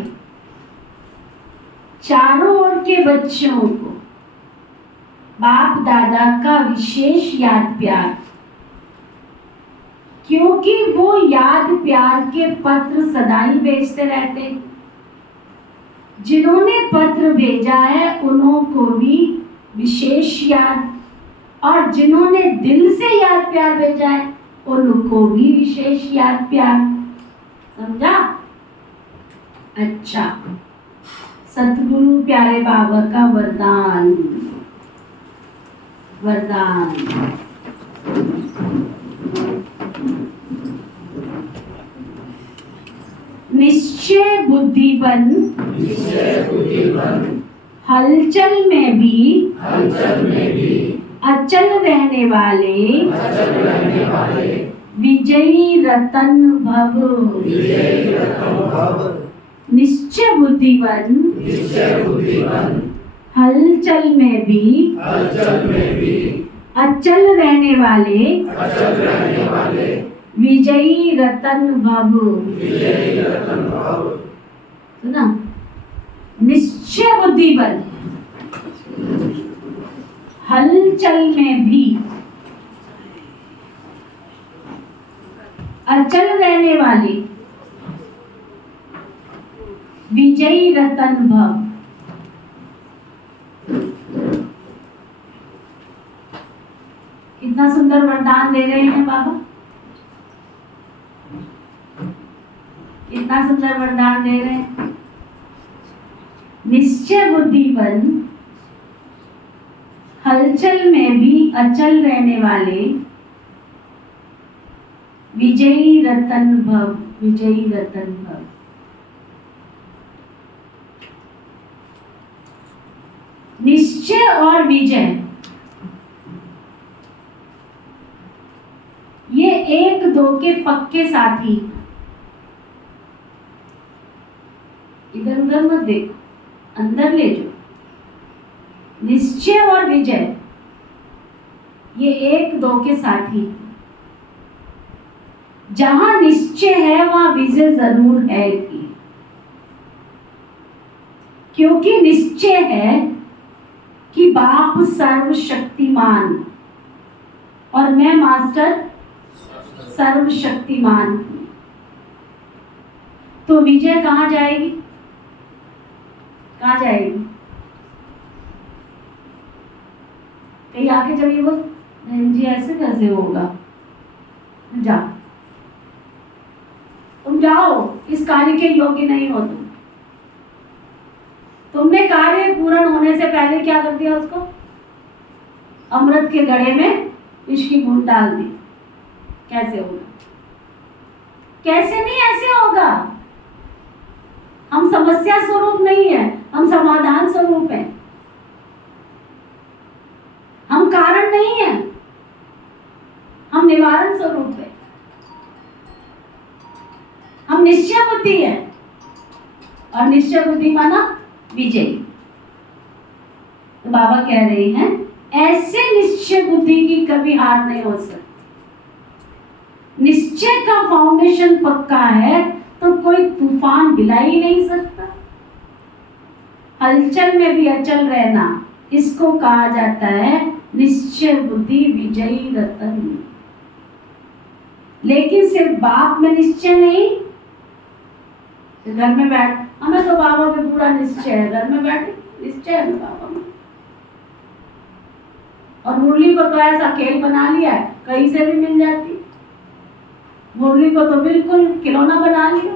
चारों ओर के बच्चों को बाप दादा का विशेष याद प्यार, क्योंकि वो याद प्यार के पत्र सदा ही भेजते रहते। जिन्होंने पत्र भेजा है उन्हों को भी विशेष याद, और जिन्होंने दिल से याद प्यार भेजा है उनको भी विशेष याद प्यार। समझा? अच्छा, सतगुरु प्यारे बाबा का वरदान। वरदान निश्चय बुद्धि बन हलचल में भी अचल रहने वाले विजयी रतन भव। निश्चय बुद्धि बन हलचल में भी अचल रहने वाले विजयी रतन भव। सुना? निश्चय बुद्धि बल हलचल में भी अचल रहने वाले विजयी रतन भव। कितना सुंदर वरदान दे रहे हैं बाबा, कितना सुंदर वरदान दे रहे हैं। निश्चय बुद्धिवन, हलचल में भी अचल रहने वाले, विजयी रतन भव, विजयी रतन भव। निश्चय और विजय ये एक दो के पक्के साथी। इधर उधर मत देखो, अंदर ले जाओ। निश्चय और विजय ये एक दो के साथी। जहां निश्चय है वहां विजय जरूर है ही। क्योंकि निश्चय है कि बाप सर्वशक्तिमान और मैं मास्टर सर्वशक्तिमान हूं। तो विजय कहां जाएगी, कहां जाएगी? कहीं आके जब ये वो बहन जी ऐसे कैसे होगा, जाओ तुम जाओ, इस कार्य के योग्य नहीं हो तुम। तुमने कार्य पूर्ण होने से पहले क्या कर दिया, उसको अमृत के घड़े में विष की बूंद डाल दी। कैसे होगा? कैसे नहीं ऐसे होगा। हम समस्या स्वरूप नहीं है, हम समाधान स्वरूप हैं। हम कारण नहीं है, हम निवारण स्वरूप है। हम निश्चय बुद्धि है, और निश्चय बुद्धि माना विजयी। तो बाबा कह रहे हैं ऐसे निश्चय बुद्धि की कभी हार नहीं हो सकती। निश्चय का फाउंडेशन पक्का है तो कोई तूफान हिला ही नहीं सकता। हलचल में भी अचल रहना, इसको कहा जाता है निश्चय बुद्धि विजयी रतन। लेकिन सिर्फ बाप में निश्चय नहीं, घर में बैठ हमें तो बाबा पे पूरा निश्चय है, घर में बैठे निश्चय है बाबा में। और मुरली को तो ऐसा खेल बना लिया है, कहीं से भी मिल जाती। मुरली को तो बिल्कुल खिलौना बना लिया।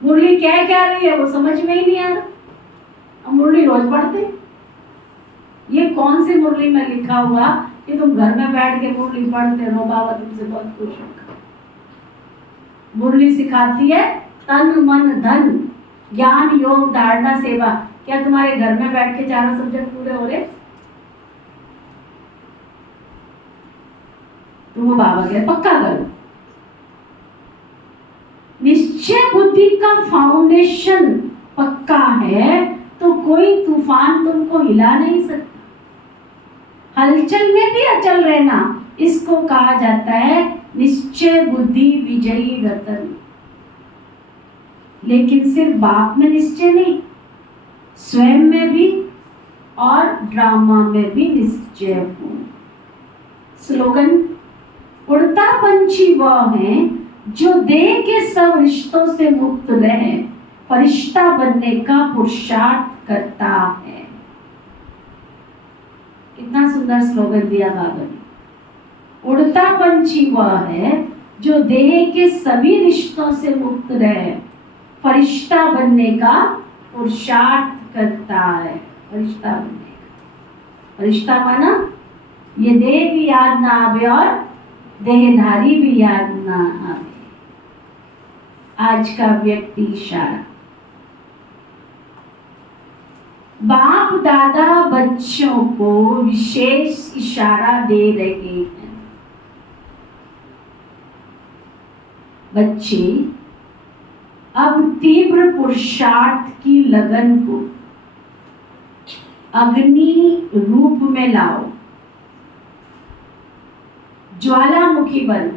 मुरली क्या क्या रही है वो समझ में ही नहीं आ रहा। अब मुरली रोज पढ़ते, ये कौन सी मुरली में लिखा हुआ कि तुम घर में बैठ के मुरली पढ़ते रहो, बाबा तुमसे बहुत खुश होगा। मुरली सिखाती है तन मन धन ज्ञान योग धारणा सेवा। क्या तुम्हारे घर में बैठ के चारों सब्जेक्ट पूरे हो रहे? तो वो बाबा कह पक्का करो। निश्चय बुद्धि का फाउंडेशन पक्का है तो कोई तूफान तुमको हिला नहीं सकता। हलचल में भी अचल रहना, इसको कहा जाता है निश्चय बुद्धि विजयी रतन। लेकिन सिर्फ बाप में निश्चय नहीं, स्वयं में भी और ड्रामा में भी निश्चय हो। स्लोगन, उड़ता पंछी वह है जो देह के सब रिश्तों से मुक्त रहे, फरिश्ता बनने का पुरुषार्थ करता है। कितना सुंदर स्लोगन दिया बाबा ने। उड़ता पंछी वह है जो देह के सभी रिश्तों से मुक्त रहे, फरिश्ता बनने का पुरुषार्थ करता है। फरिश्ता बनने का, फरिश्ता माना ये देह भी याद ना आवे और देहधारी भी याद ना आवे। आज का व्यक्ति इशारा। बाप दादा बच्चों को विशेष इशारा दे रहे हैं। बच्चे अब तीव्र पुरुषार्थ की लगन को अग्नि रूप में लाओ, ज्वालामुखी बन।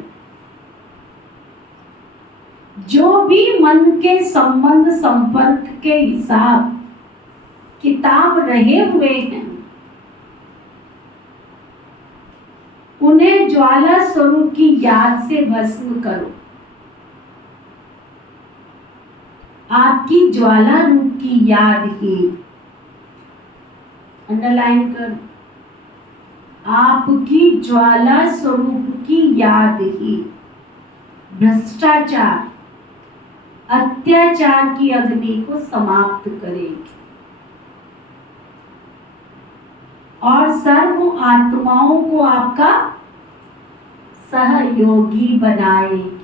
जो भी मन के संबंध संपर्क के हिसाब किताब रहे हुए हैं, उन्हें ज्वाला स्वरूप की याद से भस्म करो। आपकी ज्वाला रूप की याद ही, अंडरलाइन कर, आपकी ज्वाला स्वरूप की याद ही भ्रष्टाचार, अत्याचार की अग्नि को समाप्त करेगी और सर्व आत्माओं को आपका सहयोगी बनाएगी।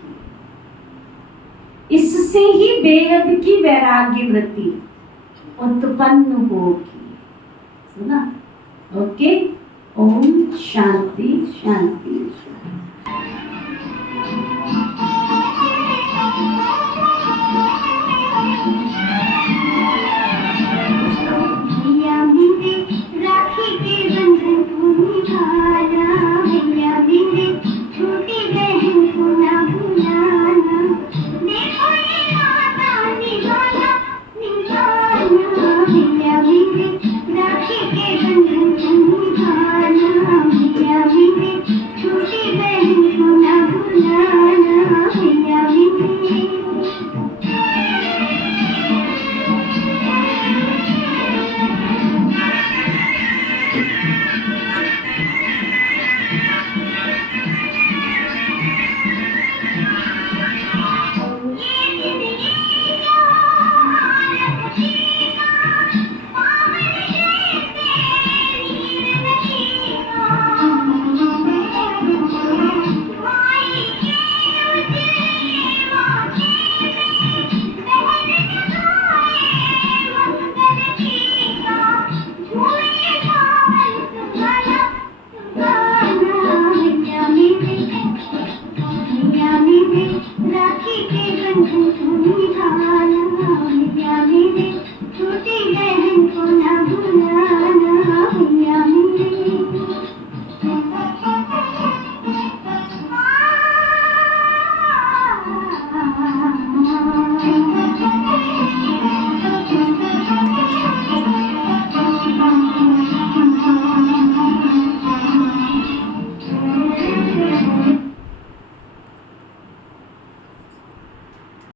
इससे ही बेहद की वैराग्य वृत्ति उत्पन्न होगी। सुना? ओके। ओम शांति शांति।